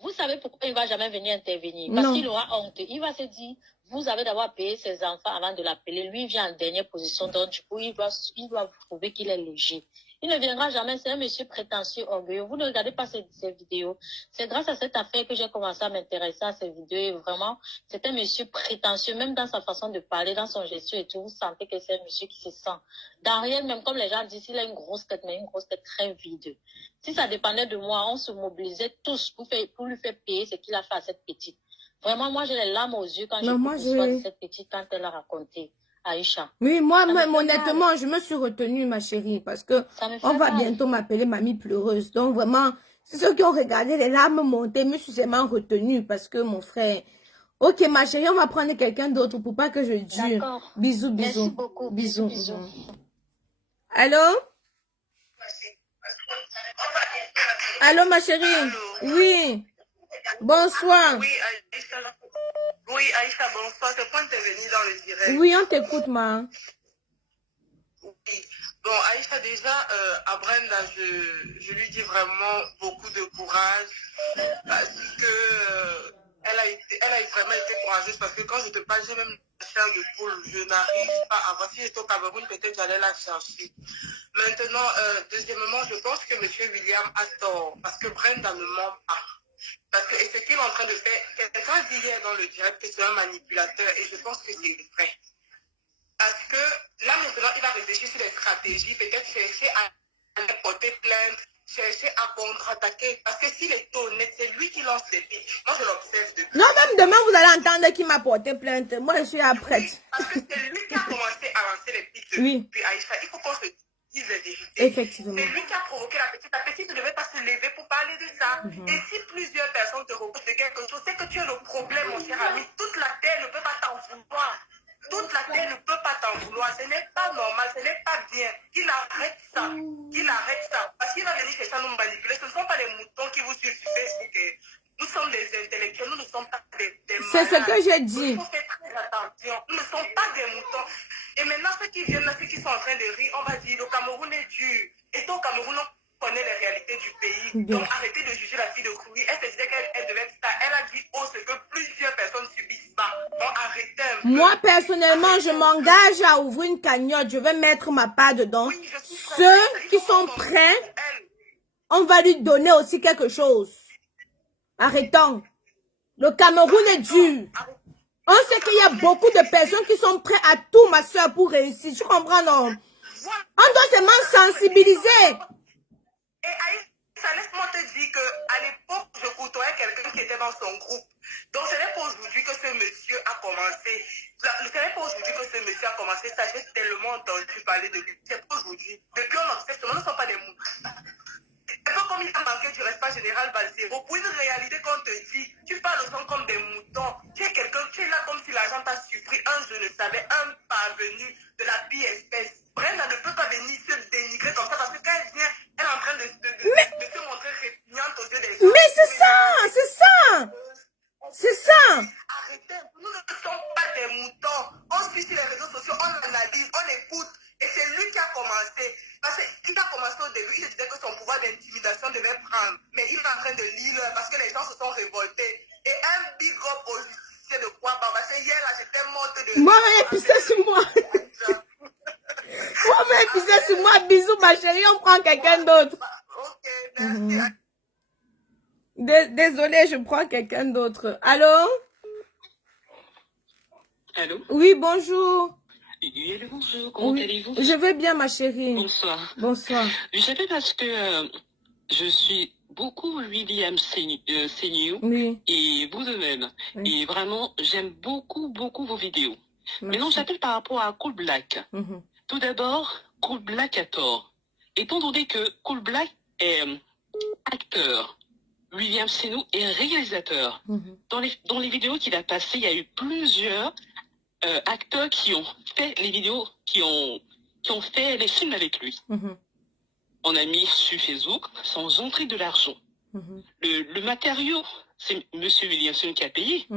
Vous savez pourquoi il ne va jamais venir intervenir? Parce Non. qu'il aura honte. Il va se dire, vous avez d'abord payé ses enfants avant de l'appeler. Lui, il vient en dernière position. Donc, du coup, il doit prouver qu'il est léger. Il ne viendra jamais. C'est un monsieur prétentieux, orgueilleux. Vous ne regardez pas ces vidéos. C'est grâce à cette affaire que j'ai commencé à m'intéresser à ces vidéos. Et vraiment, c'est un monsieur prétentieux. Même dans sa façon de parler, dans son gestion et tout, vous sentez que c'est un monsieur qui se sent. Dans rien, même comme les gens disent, il a une grosse tête, mais une grosse tête très vide. Si ça dépendait de moi, on se mobilisait tous pour lui faire payer ce qu'il a fait à cette petite. Vraiment, moi, j'ai les larmes aux yeux quand j'écoute l'histoire de cette petite, quand elle a raconté. Aïcha. Oui, moi, Ça me fait honnêtement, mal. je me suis retenue, ma chérie, parce que Ça me fait on va mal. bientôt m'appeler mamie pleureuse. Donc, vraiment, c'est ceux qui ont regardé les larmes monter, je me suis seulement retenue parce que mon frère... Ok, ma chérie, on va prendre quelqu'un d'autre pour pas que je dure. D'accord. Bisous, bisous. Merci beaucoup. Bisous, bisous. Allô? Allô, ma chérie? Allô. Oui. Bonsoir. Oui, Aïcha. Oui, Aïcha, bonsoir. C'est pour intervenir dans le direct. Oui, on t'écoute, ma. Oui. Bon, Aïcha, déjà, à Brenda, je lui dis vraiment beaucoup de courage parce que elle a vraiment été courageuse parce que quand je te parle, j'ai même la chair de poule. Je n'arrive pas à voir. Si j'étais au Cameroun, peut-être j'allais la chercher. Maintenant, deuxièmement, je pense que M. William a tort parce que Brenda ne ment pas. Parce que, et ce qu'il est en train de faire, quelqu'un dit hier dans le direct que c'est un manipulateur et je pense que c'est vrai. Parce que là maintenant, il va réfléchir sur des stratégies, peut-être chercher à porter plainte, chercher à contre-attaquer. Parce que s'il est honnête, c'est lui qui lance les pics. Moi, je l'observe depuis. Non, même demain, vous allez entendre qui m'a porté plainte. Moi, je suis après. Oui, parce que c'est lui qui a commencé à lancer les pics depuis Aïcha. Il faut qu'on se dise les vérités. Effectivement. C'est lui qui a provoqué la petite. La petite ne devait pas se lever pour parler de ça. Et si plusieurs personnes te reprochent de quelque chose, c'est que tu es le problème, mon cher ami. Toute la terre ne peut pas t'en vouloir. Toute la terre ne peut pas t'en vouloir. Ce n'est pas normal, ce n'est pas bien. Qu'il arrête ça. Qu'il arrête ça. Parce qu'il va venir chercher à nous manipuler. Ce ne sont pas les moutons qui vous suivent sur Facebook. Nous sommes des intellectuels, nous ne sommes pas des C'est ce que j'ai dit. Il faut faire très attention. Nous ne sommes pas des moutons. Et maintenant, ceux qui viennent là, ceux qui sont en train de rire, on va dire, le Cameroun est dur. Et au Cameroun, on connaît les réalités du pays. Donc, arrêtez de juger la fille de Kouri. Elle se disait qu'elle devait être ça. Elle a dit, oh, ce que plusieurs personnes subissent pas. Donc, arrêtez un peu. Moi, personnellement, je m'engage à ouvrir une cagnotte. Je vais mettre ma part dedans. Oui, je suis Ceux qui sont prêts, on va lui donner aussi quelque chose. Arrêtons. Le Cameroun est dur. On sait qu'il y a beaucoup de personnes qui sont prêtes à tout, ma soeur, pour réussir. Tu comprends, non? On doit seulement sensibiliser. Et Aïssa, laisse-moi te dire qu'à l'époque, je côtoyais quelqu'un qui était dans son groupe. Donc, ce n'est pas aujourd'hui que ce monsieur a commencé. Ce n'est pas aujourd'hui que ce monsieur a commencé. Ça, j'ai tellement entendu parler de lui. C'est pas aujourd'hui. Depuis, on observe, nous ne sommes pas des moutons. C'est un peu comme il a manqué du respect général Balzero. Pour une réalité qu'on te dit, tu parles aux gens comme des moutons. Tu es quelqu'un, tu es là comme si l'argent t'a surpris, un je le savais, un parvenu de la pire espèce. Brenda ne peut pas venir se dénigrer comme ça parce que quand elle vient, elle est en train de se montrer répugnante aux yeux des gens. Mais c'est ça, c'est ça. C'est ça. Arrêtez, nous ne sommes pas des moutons. On suit sur les réseaux sociaux, on analyse, on écoute. Et c'est lui qui a commencé. Parce qu'il a commencé au début, il disait que son pouvoir d'intimidation devait prendre. Mais il est en train de lire parce que les gens se sont révoltés. Et un big up au justicier de quoi? Parce que hier, là, j'étais morte de... Moi, elle pissait sur moi. Moi, elle pissait sur moi. Bisous, ma chérie, on prend quelqu'un d'autre. Ok, merci. Désolée, je prends quelqu'un d'autre. Allô? Allô? Oui, bonjour. Oui, bonjour, comment allez-vous? Je vais bien, ma chérie. Bonsoir. Bonsoir. J'appelle parce que je suis beaucoup William Senior Oui. et vous de même. Oui. Et vraiment, j'aime beaucoup vos vidéos. Merci. Maintenant, j'appelle par rapport à Cool Black. Tout d'abord, Cool Black a tort. Étant donné que Cool Black est acteur, William Senior est réalisateur. Dans les vidéos qu'il a passées, il y a eu plusieurs acteurs qui ont fait les vidéos, qui ont fait les films avec lui. On a mis sur Facebook sans entrer de l'argent. Le matériau, c'est Monsieur Williamson qui a payé.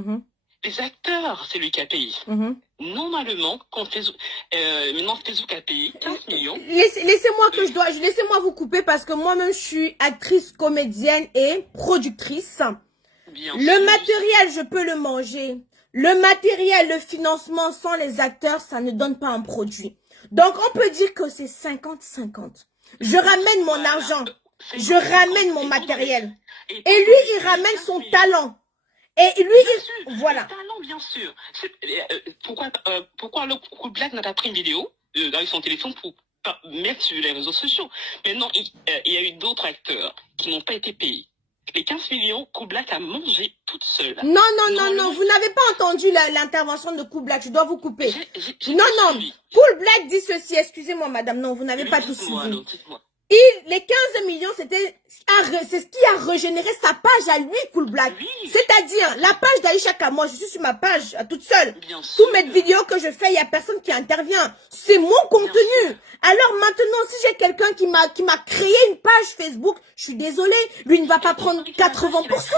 Les acteurs, c'est lui qui a payé. Normalement, quand Facebook a payé 15 millions. Laissez-moi vous couper parce que moi-même je suis actrice, comédienne et productrice. Le matériel, je peux le manger. Le matériel, le financement sans les acteurs, ça ne donne pas un produit. Donc, on peut dire que c'est 50-50. Je ramène mon argent. Je ramène mon matériel. Et lui, il ramène son talent. Et lui, voilà. Le talent, bien sûr. Pourquoi le Cool Black n'a pas pris une vidéo avec son téléphone pour mettre sur les réseaux sociaux? Maintenant, il y a eu d'autres acteurs qui n'ont pas été payés. Les 15 millions, Cool Black a mangé toute seule. Non, vous n'avez pas entendu l'intervention de Cool Black, je dois vous couper. Non, Cool Black dit ceci, excusez-moi madame, non, vous n'avez pas tout suivi. Les 15 millions, c'est ce qui a régénéré sa page à lui, Cool Black. C'est-à-dire, la page d'Aïcha Kamwa, je suis sur ma page, toute seule. Toutes mes vidéos que je fais, il n'y a personne qui intervient. C'est mon contenu. Alors maintenant, si j'ai quelqu'un qui m'a créé une page Facebook, je suis désolée, lui ne va pas prendre 80%.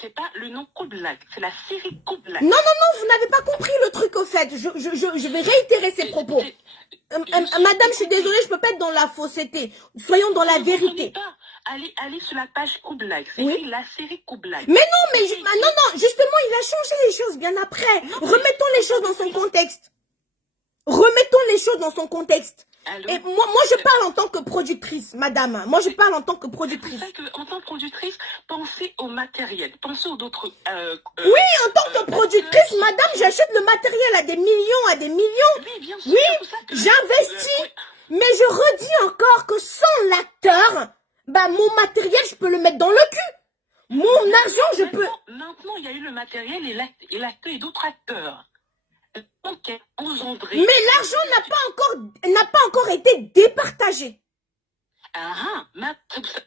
C'est pas le nom Cool Black, c'est la série Cool Black. Non, vous n'avez pas compris le truc au fait. Je vais réitérer ces propos. Madame, je suis désolée, je peux pas être dans la fausseté. Soyons dans la vérité. Allez sur la page Cool Black. C'est la série Cool Black. Mais non, justement, il a changé les choses bien après. Remettons les choses dans son contexte. Et moi, je parle en tant que productrice, madame. Moi, je parle en tant que productrice. C'est ça qu'en tant que productrice, pensez au matériel. Pensez aux autres... oui, en tant que productrice, madame, j'achète le matériel à des millions. Oui, bien sûr. Oui, j'investis. Mais je redis encore que sans l'acteur, mon matériel, je peux le mettre dans le cul. Mon argent, je peux... Maintenant, il y a eu le matériel et l'acteur et d'autres acteurs. Mais l'argent n'a pas encore été départagé.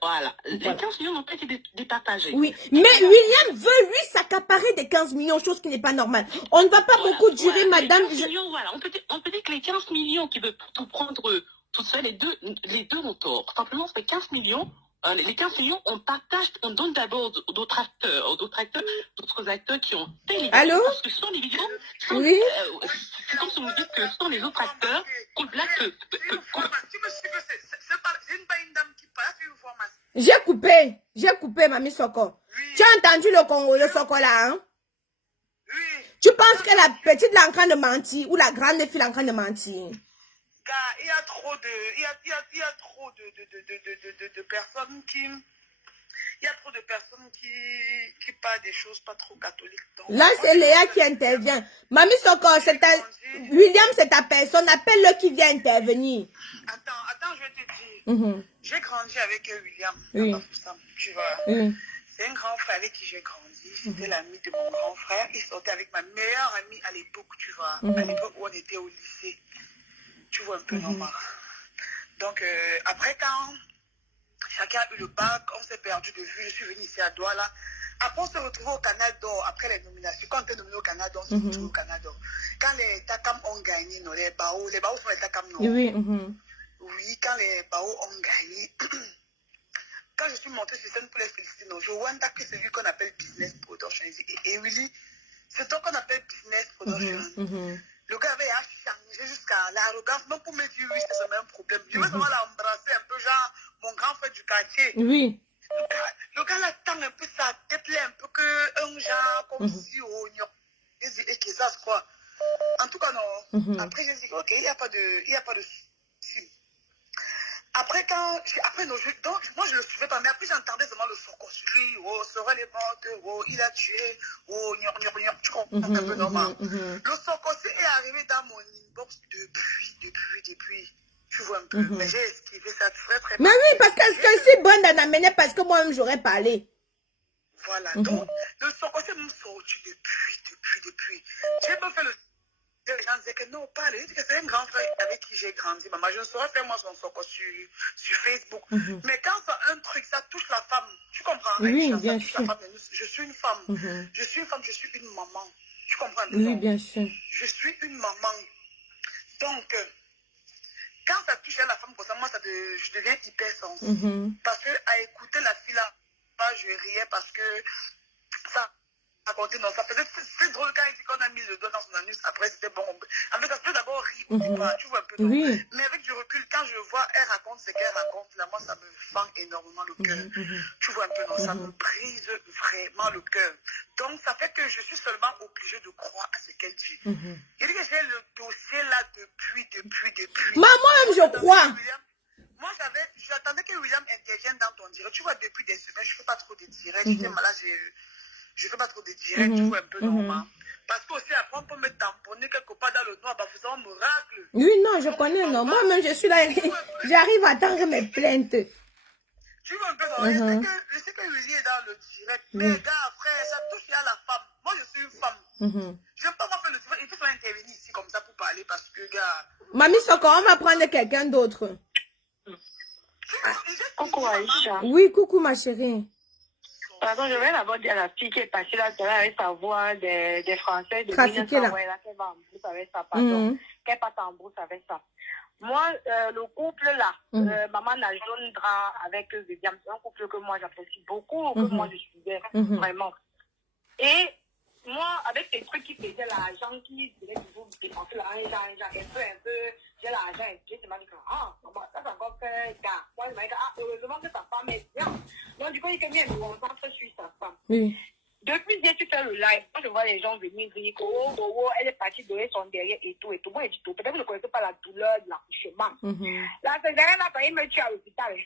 Voilà. Les 15 millions n'ont pas été départagés. Oui, mais William veut lui s'accaparer des 15 millions, chose qui n'est pas normale. On ne va pas beaucoup durer, madame. On peut dire que les 15 millions qui veulent tout prendre tout seul, les deux ont tort. Simplement, c'est 15 millions. Les 15 millions, on donne d'abord d'autres acteurs qui ont fait les vidéos. Allô? Parce que sans les vidéos, oui. C'est comme si on me dit que sans les autres acteurs, Cool Black Tu me suis que c'est une dame qui passe une formation. J'ai coupé, Mamie Soko. Oui. Tu as entendu le Soko là, hein? Oui. Tu penses que la petite est en train de mentir ou la grande fille est en train de mentir? Il y a trop de personnes qui... Il y a trop de personnes qui parlent des choses pas trop catholiques. Donc, là, c'est Léa qui intervient. Mamie Soko, William, c'est ta personne. Appelle-le qui vient intervenir. Attends, je vais te dire. J'ai grandi avec William. Oui. Tu vois. Oui. C'est un grand frère avec qui j'ai grandi. C'était l'ami de mon grand frère. Il sortait avec ma meilleure amie à l'époque, tu vois. À l'époque où on était au lycée. Tu vois un peu normal. Donc, après, quand Chacun a eu le bac, on s'est perdu de vue. Je suis venue ici à Douala. Après, on s'est retrouvé au Canada, après les nominations. Quand on était nominé au Canada, on s'est retrouvé au Canada. Quand les Takam ont gagné, non, les Bao sont les Takam, non. Oui. Oui, quand les Bao ont gagné, quand je suis montée sur scène pour les féliciter, non, je vois que c'est lui qu'on appelle Business Production. Et Willy, c'est toi qu'on appelle Business Production. Le gars avait changé jusqu'à l'arrogance, même pour me dire oui, c'est le même problème. Je veux seulement l'embrasser un peu, genre mon grand frère du quartier. Oui. Le gars là tend un peu sa tête là, un peu que un genre comme si on y a. J'ai dit, et que ça c'est quoi? En tout cas, non. Après, j'ai dit, ok, il n'y a pas de souci. Après, non, donc, moi je le suivais pas, mais après j'entendais seulement le son construit, oh, serait les mortes, oh, il a tué, oh, tu comprends un peu normal. Le son construit est arrivé dans mon inbox depuis, tu vois un peu, mais j'ai esquivé ça très très Mais mal. oui, parce que si bonne d'en amener, parce que moi-même j'aurais parlé. Voilà, donc, le son construit me sorti depuis. J'ai pas fait le... Les gens disaient que non, pas lui. C'est un grand frère avec qui j'ai grandi. Maman, je ne saurais faire moi son soko sur Facebook. Mais quand ça, un truc, ça touche la femme. Tu comprends? Oui, Ça bien touche sûr. la femme. Je suis une femme. Je suis une femme, je suis une maman. Tu comprends? Oui, bien sûr. Je suis une maman. Donc, quand ça touche à la femme, comme ça, moi, je deviens hyper sensible. Parce que à écouter la fille là, je riais parce que ça racontait, non, ça faisait, c'est drôle quand il dit qu'on a mis le doigt dans son anus, après c'était bon. En fait, ça se peut d'abord rire au départ, tu vois un peu, non? Oui. Mais avec du recul, quand je vois, elle raconte ce qu'elle raconte, là, moi, ça me fend énormément le cœur. Tu vois un peu, non? Ça me brise vraiment le cœur. Donc, ça fait que je suis seulement obligée de croire à ce qu'elle dit. Il dit que j'ai le dossier là depuis. Moi-même, je crois. J'attendais que William intervienne dans ton direct. Tu vois, depuis des semaines, je ne fais pas trop de directs. J'étais malade, je ne fais pas trop de directs, tu vois, un peu normal. Parce que aussi, après, on peut me tamponner quelque part dans le noir, bah, vous savez, miracle. Oui, non, je connais, non. Moi-même, je suis là, j'arrive à attendre mes plaintes. Tu vois un peu normal. Je sais que Willy est dans le direct, mais gars, frère, ça touche à la femme. Moi, je suis une femme. Je ne peux pas faire le direct. Il faut intervenir ici comme ça pour parler parce que, gars... Mamie Soko, on va prendre quelqu'un d'autre. Coucou Aïcha. Oui, coucou ma chérie. Pardon, je vais d'abord dire à la fille qui est passée là, avec sa voix des Français de Trafiquée, là. Qu'elle va en brousse avec ça, pardon. Qu'elle parte en brousse avec ça. Moi, le couple là, Maman Najondra avec William, c'est un couple que moi j'apprécie beaucoup, que moi je suivais vraiment. Et moi, avec ces trucs qui faisaient l'argent, qui disaient toujours dépenser l'argent, un peu, j'ai l'argent, et je me dis que, maman, ça c'est encore fait, gars. Moi, je me dis que, heureusement que ta femme est bien. Donc, du coup, il me concentre sur sa femme. Oui. Depuis que tu fais le live, quand je vois les gens venir dire que, elle est partie donner son derrière et tout. Moi, je dis tout. Peut-être que vous ne connaissez pas la douleur de l'accouchement. La césarienne a failli me tuer à l'hôpital.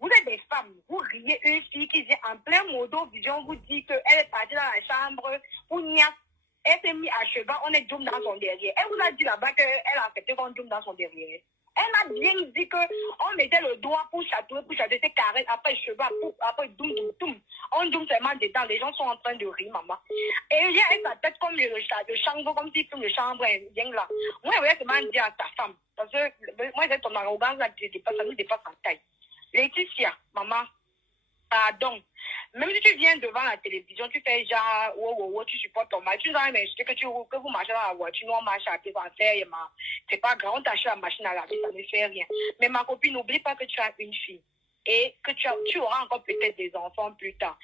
Vous êtes des femmes, vous riez une fille qui vient en plein modo vision, vous dit qu'elle est partie dans la chambre pour niaque. Elle s'est mise à cheval, on est doum dans son derrière. Elle vous a dit là-bas qu'elle a accepté qu'on doum dans son derrière. Elle a bien dit qu'on mettait le doigt pour chatouiller ses carrés, après cheval, après doum. On doum seulement dedans, les gens sont en train de rire, maman. Et il y a sa tête comme le chanvre, comme s'il filme le chambre indien là. Moi, je voulais seulement dire à ta femme, parce que moi, j'ai ton arrogance là, ça nous dépasse en taille. Laetitia, maman, pardon. Même si tu viens devant la télévision, tu fais genre, tu supportes ton mari, tu nous as insulté que vous marchez dans la voiture, nous on marche à pied sans faire, c'est pas grave, on t'achète la machine à laver, ça ne fait rien. Mais ma copine, n'oublie pas que tu as une fille et que tu auras encore peut-être des enfants plus tard.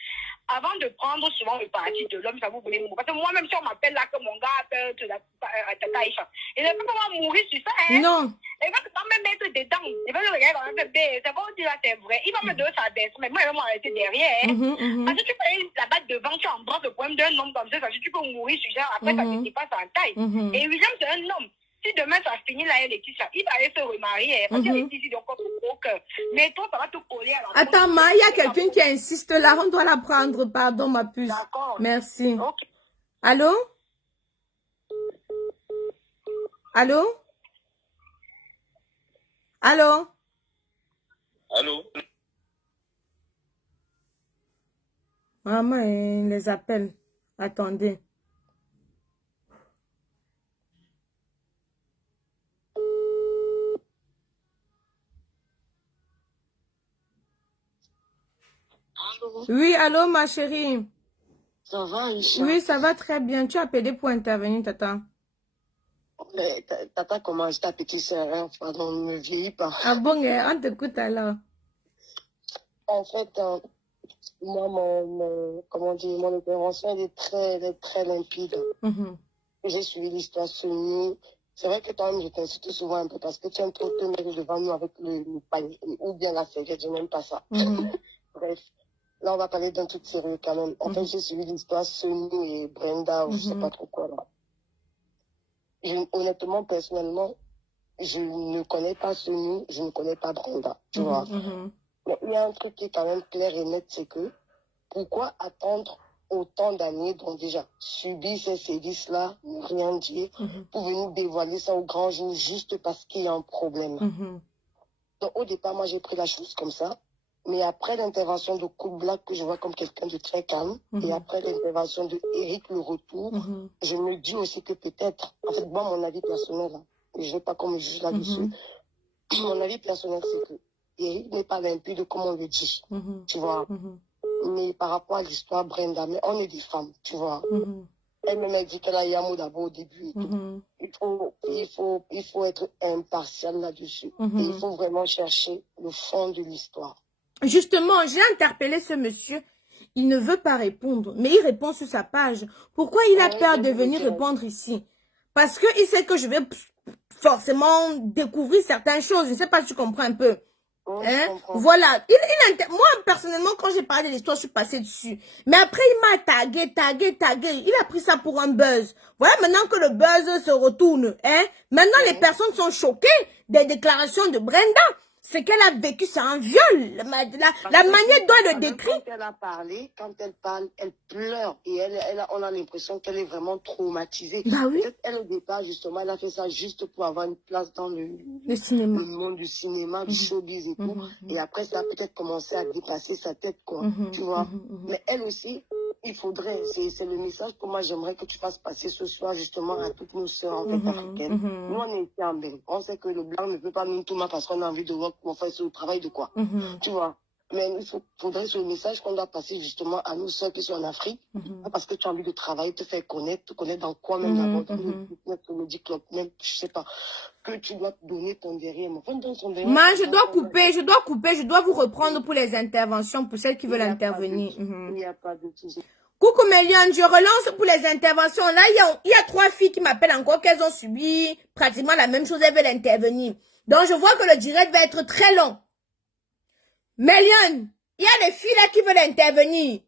Avant de prendre souvent le parti de l'homme, ça vous voulez mourir. Parce que moi-même, si on m'appelle là que mon gars appelle Taïcha, il ne peut pas mourir sur ça, hein? Non. Il va pas me mettre dedans. Il va me regarder dans le bébé. C'est bon, dire là, c'est vrai. Il va me donner sa baisse. Mais moi, il va m'arrêter derrière. Parce que tu peux la battre devant, tu embrasses le problème d'un homme comme ça. Ça, tu peux mourir sur ça. Après, ça ne te passe en taille. Et William, c'est un homme. Si demain ça finit là, Laetitia, il va aller se remarier. Parce qu'il est ici, donc au cœur. Mais toi, ça va te coller à la Attends, il y a quelqu'un qui insiste là. On doit la prendre. Pardon, ma puce. D'accord. Merci. Okay. Allô? Allô? Allô? Allô? Maman, elle les appelle. Attendez. Allô? Oui, allô, ma chérie. Ça va, Aïcha? Oui, ça va très bien. Tu as appelé pour intervenir, tata. Mais tata, comment je ta petite sœur, pardon, ne me vieillis pas. Ah bon, on t'écoute alors. En fait, moi, comment dire, mon intervention, elle est très limpide. J'ai suivi l'histoire sur nous. C'est vrai que toi-même, je t'insulte souvent un peu parce que tu aimes trop te mettre devant nous avec le panier ou bien la serviette, je n'aime pas ça. Bref, là, on va parler d'un truc sérieux quand même. En fait, j'ai suivi l'histoire Sony et Brenda, ou je sais pas trop quoi là. Honnêtement, personnellement, je ne connais pas Sony, je ne connais pas Brenda, tu vois. Mais il y a un truc qui est quand même clair et net, c'est que pourquoi attendre autant d'années, donc déjà subir ces sévices-là, ne rien dire, pour venir dévoiler ça au grand jour juste parce qu'il y a un problème. Donc au départ, moi j'ai pris la chose comme ça, mais après l'intervention de Cool Black, que je vois comme quelqu'un de très calme, et après l'intervention de Eric Le Retour, je me dis aussi que peut-être, en fait, moi mon avis personnel, hein, et je ne vais pas qu'on me juge là-dessus, mon avis personnel c'est que Eric n'est pas limpide comme on le dit, tu vois. Mais par rapport à l'histoire Brenda, mais on est des femmes, tu vois. Elle-même a dit qu'elle a eu un mot d'abord au début et tout. Il faut être impartial là-dessus. Et il faut vraiment chercher le fond de l'histoire. Justement, j'ai interpellé ce monsieur. Il ne veut pas répondre, mais il répond sur sa page. Pourquoi il a peur de venir répondre ici? Parce qu'il sait que je vais forcément découvrir certaines choses. Je ne sais pas si tu comprends un peu. Hein? Voilà. Moi, personnellement, quand j'ai parlé de l'histoire, je suis passée dessus. Mais après, il m'a tagué. Il a pris ça pour un buzz. Voilà, maintenant que le buzz se retourne. Hein? Maintenant, les personnes sont choquées des déclarations de Brenda. C'est qu'elle a vécu, c'est un viol. La manière dont elle le décrit. Quand elle a parlé, quand elle parle, elle pleure. Et on a l'impression qu'elle est vraiment traumatisée. Bah oui. Peut-être elle, au départ, justement, elle a fait ça juste pour avoir une place dans le cinéma. Le monde du cinéma, du showbiz et tout. Et après, ça a peut-être commencé à dépasser sa tête, quoi. Tu vois. Mais elle aussi, il faudrait, c'est le message que moi j'aimerais que tu fasses passer ce soir, justement, à toutes nos sœurs, en fait, africaines. Nous, on est ici en Belgique. On sait que le blanc ne peut pas nous tout mal parce qu'on a envie de voir comment faire ce travail de quoi. Tu vois. Mais il faudrait ce message qu'on doit passer justement à nos sœurs qui sont en Afrique, parce que tu as envie de travailler, te faire connaître, te connaître dans quoi même d'abord, dans le club, même, je sais pas, que tu dois donner ton derrière. Mais je dois couper, je dois vous reprendre pour les interventions, pour celles qui veulent intervenir. Il n'y a pas de souci. Coucou Méliane, je relance pour les interventions. Là, il y a 3 filles qui m'appellent encore qu'elles ont subi pratiquement la même chose, elles veulent intervenir. Donc, je vois que le direct va être très long. Méliane, il y a des filles là qui veulent intervenir,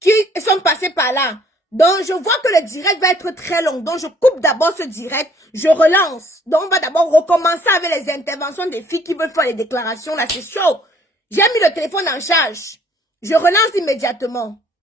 qui sont passées par là. Donc, je vois que le direct va être très long. Donc, je coupe d'abord ce direct, je relance. Donc, on va d'abord recommencer avec les interventions des filles qui veulent faire les déclarations. Là, c'est chaud. J'ai mis le téléphone en charge. Je relance immédiatement.